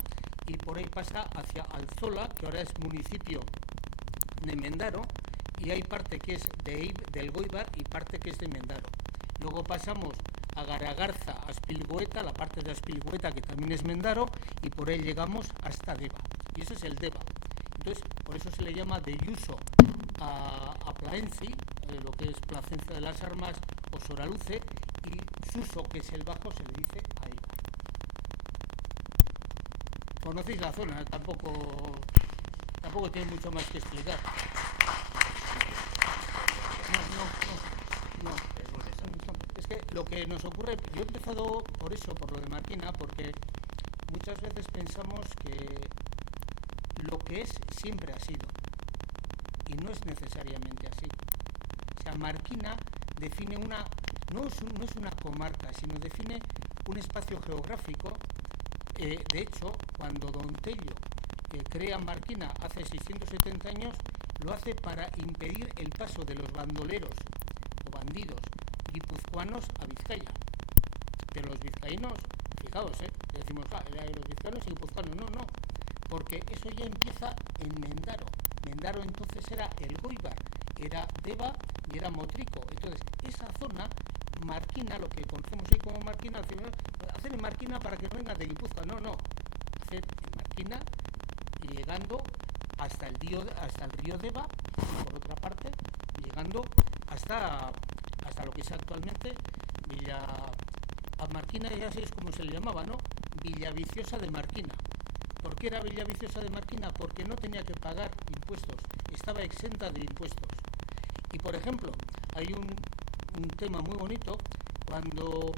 y por ahí pasa hacia Alzola, que ahora es municipio de Mendaro, y hay parte que es del Goibar y parte que es de Mendaro. Luego pasamos a Garagarza, a Aspilgoeta, la parte de Aspilgoeta que también es Mendaro, y por ahí llegamos hasta Deva. Y ese es el Deva. Entonces, por eso se le llama de Yuso a Plaentzi, lo que es Placencia de las Armas o Soraluce, y Suso, que es el bajo, se le dice a Eibar. ¿Conocéis la zona? Tampoco tiene mucho más que explicar. No. Es que lo que nos ocurre, yo he empezado por eso, por lo de Marquina, porque muchas veces pensamos que lo que es siempre ha sido, y no es necesariamente así. O sea, Marquina define no es una comarca, sino define un espacio geográfico. De hecho, cuando Don Tello crea Marquina hace 670 años, lo hace para impedir el paso de los bandoleros o bandidos guipuzcoanos a Vizcaya. Pero los vizcaínos, fijaos, decimos, los vizcaínos y guipuzcoanos, no, porque eso ya empieza en Mendaro. Mendaro entonces era el Goibar, era Deva y era Motrico. Entonces, esa zona, Marquina, lo que conocemos hoy como Marquina, hacer en Marquina para que no vengan de Guipúzcoa, no, hacer en Marquina llegando hasta el río Deva, y por otra parte, llegando hasta lo que es actualmente a Marquina, ya sabéis cómo se le llamaba, ¿no? Villaviciosa de Marquina. ¿Por qué era Villaviciosa de Marquina? Porque no tenía que pagar impuestos, estaba exenta de impuestos. Y por ejemplo, hay un tema muy bonito, cuando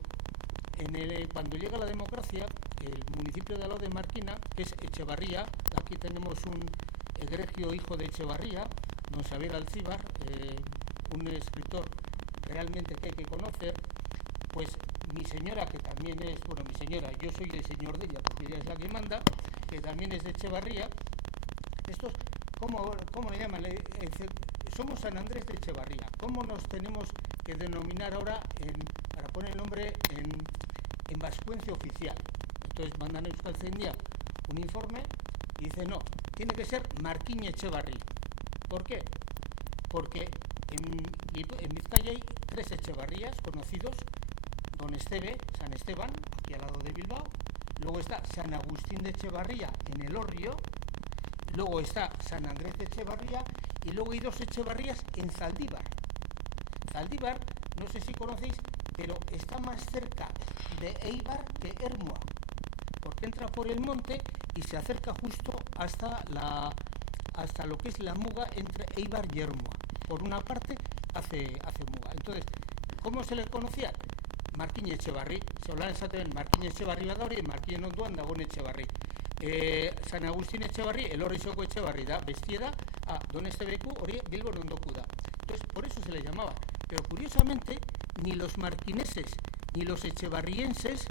llega la democracia, el municipio de al lado de Marquina, que es Echevarría, aquí tenemos un egregio hijo de Echevarría, don Xavier Alcíbar, un escritor realmente que hay que conocer. Pues mi señora, que también es, mi señora, yo soy el señor de ella, porque ella es la que manda, que también es de Echevarría. Estos, ¿cómo le llaman? Somos San Andrés de Echevarría. ¿Cómo nos tenemos que denominar ahora para poner el nombre en vascuence oficial? Entonces mandan a Euskaltzaindia un informe y dice, no, tiene que ser Marquina Echevarri. ¿Por qué? Porque en Vizcaya hay 3 Echevarrías conocidos: Don Esteve, San Esteban, aquí al lado de Bilbao, luego está San Agustín de Echevarría en el Orrio, luego está San Andrés de Echevarría, y luego hay 2 Echevarrías en Zaldívar. Zaldívar, no sé si conocéis, pero está más cerca de Eibar que Ermua, porque entra por el monte y se acerca justo hasta lo que es la muga entre Eibar y Ermua. Por una parte hace muga. Entonces, ¿cómo se le conocía? Marquina Echevarri, se hablaba en Marquina Echevarri Badauri, Marquina Onduan dagoen Echevarri. San Agustín Echevarri, el Orrisoko Echevarri da, bestia da, Don Estebeku, hori Bilbon ondoku da. Entonces, por eso se le llamaba. Pero curiosamente, ni los marquineses ni los echevarrienses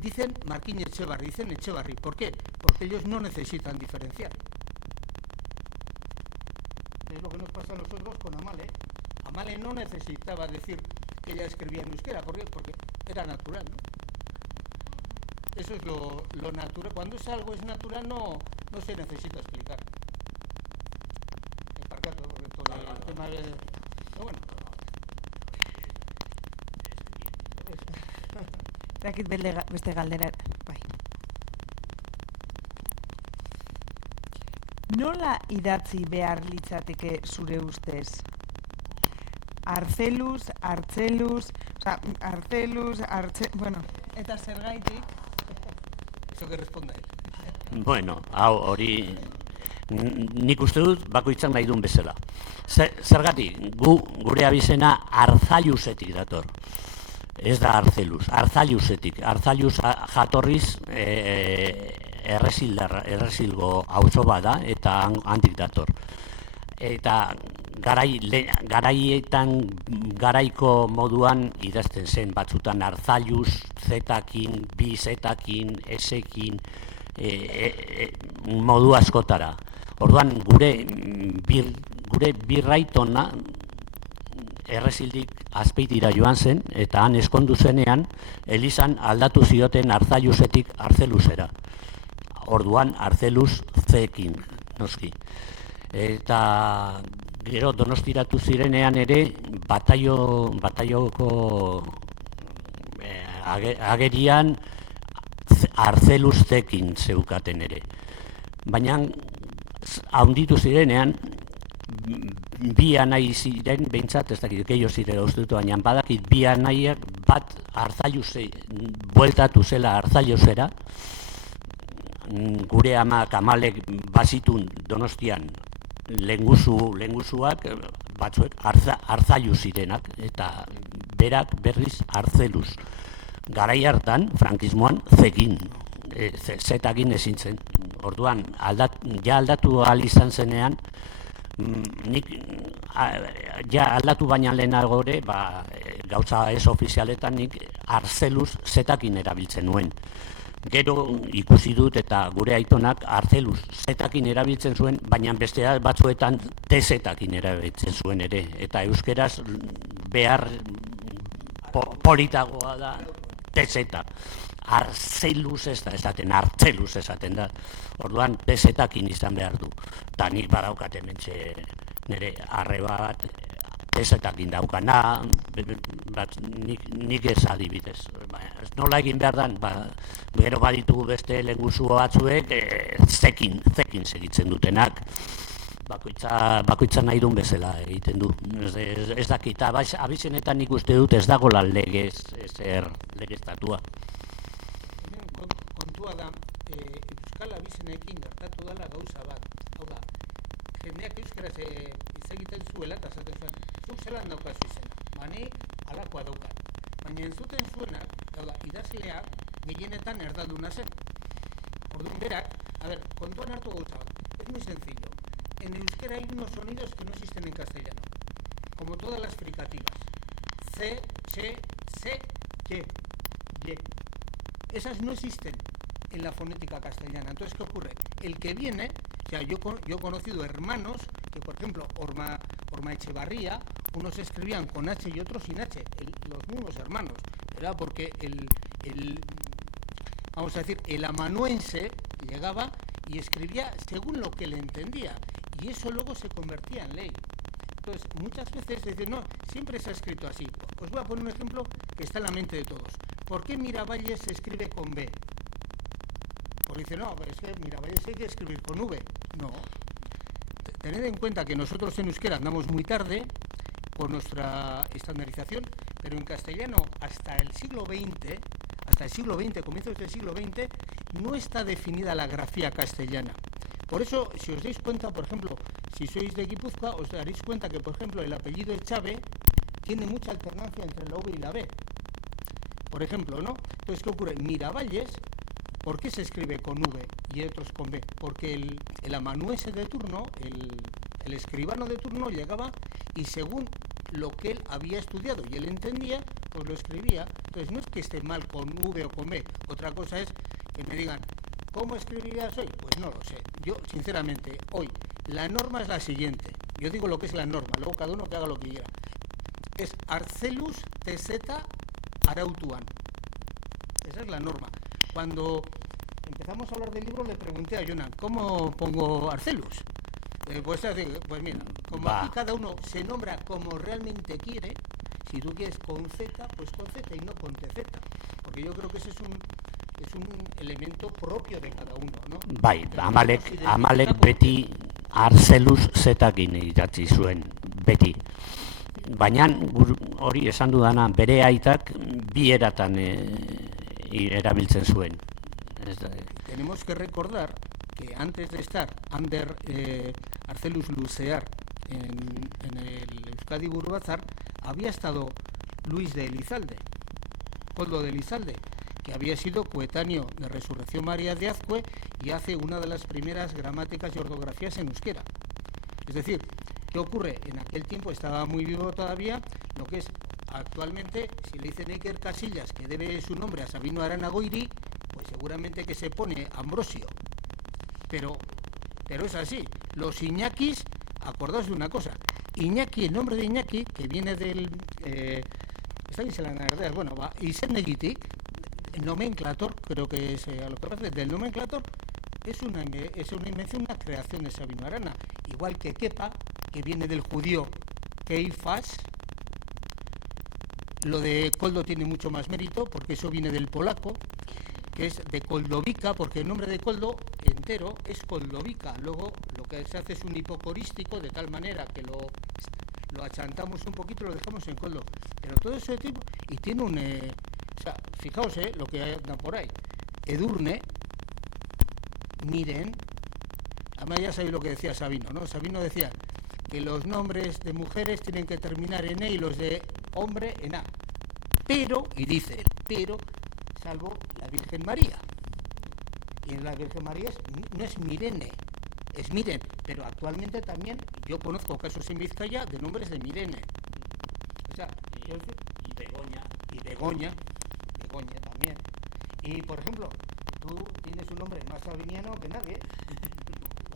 dicen Marquina Echevarri, dicen Echevarri. ¿Por qué? Porque ellos no necesitan diferenciar. Es lo que nos pasa a nosotros con Amale. Amale no necesitaba decir que ella escribía en euskera, ¿por qué? Porque era natural, ¿no? Eso es lo natural. Cuando algo es natural, no se necesita explicar. El tema de... Pero bueno, Zakit beste galdera, bai. Nola idatzi behar litzateke zure ustez? Artzeluz, bueno, eta zergaitik? Eso que responda él. Bueno, hori nik uste dut bakoitzak nahi duen bezala. Zergatik, gure abizena Arzailusetik dator. Ez da Arzeluz, Arzailusetik. Arzailuz jatorriz erresilgo auzo bada eta handik dator. Eta garaiko moduan idazten zen batzutan Arzailuz, zetakin, bi zetakin, esekin, modu askotara. Orduan gure birraitona errezildik Azpeitira joan zen, eta han eskondu zenean, elizan aldatu zioten Arzailusetik Arzeluzera. Orduan Arzeluz zeekin, noski. Eta gero Donostiratu zirenean ere, bataioko agerian Arzeluz zeekin zeukaten ere. Baina haunditu zirenean, bi anai ziren, behintzat, ez dakit, gehiago ziren uste dut, baina badakit bi anaiak bat Arzailuze, bueltatu zela Arzailuzera, gure amak amalek bazitun Donostian lengusuak, batzuek Arzailuz zirenak, eta berak berriz Arzeluz. Garai hartan, frankismoan, zekin, zetakin ezin zen. Orduan, aldatu ahal izan zenean, nik aldatu baina lehenago ere, gauza ez ofizialetan nik Arzeluz zetakin erabiltzen nuen. Gero ikusi dut eta gure aitonak Arzeluz zetakin erabiltzen zuen, baina beste batzuetan T-zetakin erabiltzen zuen ere. Eta euskeraz behar politagoa da T-zeta. Arzeluz ez da esaten, Artzeluz esaten da. Orduan T-zetakin izan behar du. Eta nik badaukat hementxe nire arreba bat T-zetakin daukana, nik ez adibidez. Nola egin behar dan, gero baditugu beste lengusu batzuek zekin segitzen dutenak. Bakoitza nahi duen bezala egiten du. Ez dakit, abizenetan nik uste dut ez dagoela legeztatua. Kontua da, euskal abizenekin gertatu dela gauza bat. Hau da, jendeak euskaraz hitz egiten zuela eta esaten zuen, zuk zelan daukazu izena, bani alakoa daukat. Baina entzuten zuena, hau da, idazlea gehienetan erdalduna zen. Orduan berak, kontuan hartu gauza bat, es muy sencillo. En euskera hay unos sonidos que no existen en castellano, como todas las fricativas. C, che, se, ye, ye. Esas no existen en la fonética castellana. Entonces, ¿qué ocurre? El que viene, o sea, yo he conocido hermanos que, por ejemplo, Orma Echevarría, unos escribían con H y otros sin H, los mismos hermanos, ¿verdad? Porque vamos a decir, el amanuense llegaba y escribía según lo que le entendía, y eso luego se convertía en ley. Entonces, muchas veces dicen, no, siempre se ha escrito así. Os voy a poner un ejemplo que está en la mente de todos. ¿Por qué Miravalles se escribe con B? Porque dice, no, pero es que Miravalles hay que escribir con V. No. Tened en cuenta que nosotros en euskera andamos muy tarde por nuestra estandarización, pero en castellano hasta el siglo XX, comienzos del siglo XX, no está definida la grafía castellana. Por eso, si os dais cuenta, por ejemplo, si sois de Guipúzcoa, os daréis cuenta que, por ejemplo, el apellido Echave tiene mucha alternancia entre la V y la B. Por ejemplo, ¿no? Entonces, ¿qué ocurre? Miravalles, ¿por qué se escribe con V y otros con B? Porque el amanuense de turno, el escribano de turno llegaba y según lo que él había estudiado y él entendía, pues lo escribía. Entonces, no es que esté mal con V o con B. Otra cosa es que me digan, ¿cómo escribirías hoy? Pues no lo sé. Yo, sinceramente, hoy, la norma es la siguiente. Yo digo lo que es la norma, luego cada uno que haga lo que quiera. Es Arzeluz TZ Arautuan. Esa es la norma. Cuando empezamos a hablar del libro, le pregunté a Jonan, ¿cómo pongo Arzeluz? Pues mira, como aquí cada uno se nombra como realmente quiere, si tú quieres con Z, pues con Z y no con TZ. Porque porque yo creo que ese es un elemento propio de cada uno, ¿no? Bai, Amalek beti Arzeluz zetakin idatzi zuen, beti. Baina hori esan dudana, bere aitak bi eratan erabiltzen zuen. Tenemos que recordar que antes de estar Ander Arzeluz Lucear en el Euskadi Burbazar, había estado Luis de Elizalde, Koldo de Elizalde, que había sido coetáneo de Resurrección María de Azcue y hace una de las primeras gramáticas y ortografías en euskera. Es decir, ¿qué ocurre? En aquel tiempo estaba muy vivo todavía lo que es actualmente, si le dicen Iker Casillas, que debe su nombre a Sabino Arana Goiri, pues seguramente que se pone Ambrosio. Pero es así. Los Iñakis, acordaos de una cosa, Iñaki, el nombre de Iñaki, que viene del... está en la Nardeas, bueno, va, Izennegitik, el nomenclator, creo que es a lo que parece, del nomenclator, es una invención, una creación de Sabino Arana. Igual que Kepa, que viene del judío Keifas. Lo de Koldo tiene mucho más mérito, porque eso viene del polaco, que es de Koldovica, porque el nombre de Koldo entero es Koldovica. Luego lo que se hace es un hipocorístico, de tal manera que lo achantamos un poquito, lo dejamos en Koldo. Pero todo ese tipo, y tiene un... o sea, fijaos lo que anda por ahí. Edurne, miren, además ya sabéis lo que decía Sabino, ¿no? Sabino decía que los nombres de mujeres tienen que terminar en E y los de hombre en A. Pero, y dice, pero, salvo la Virgen María. Y en la Virgen María no es Mirene, es Miren, pero actualmente también yo conozco casos en Vizcaya de nombres de Mirene. O sea, y Begoña también. Y por ejemplo, tú tienes un nombre más sabiniano que nadie.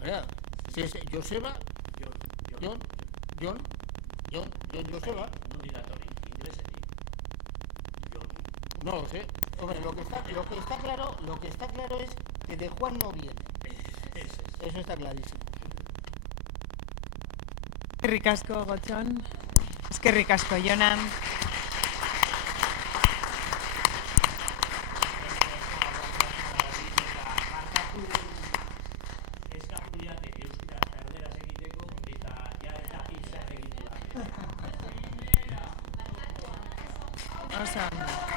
¿Verdad? Si es Joseba, John, Joseba. No lo sé. Hombre, lo que está claro es que de Juan no viene. Eso está clarísimo. Eskerrik asko, Gotxon. Eskerrik asko, Jonan. Awesome.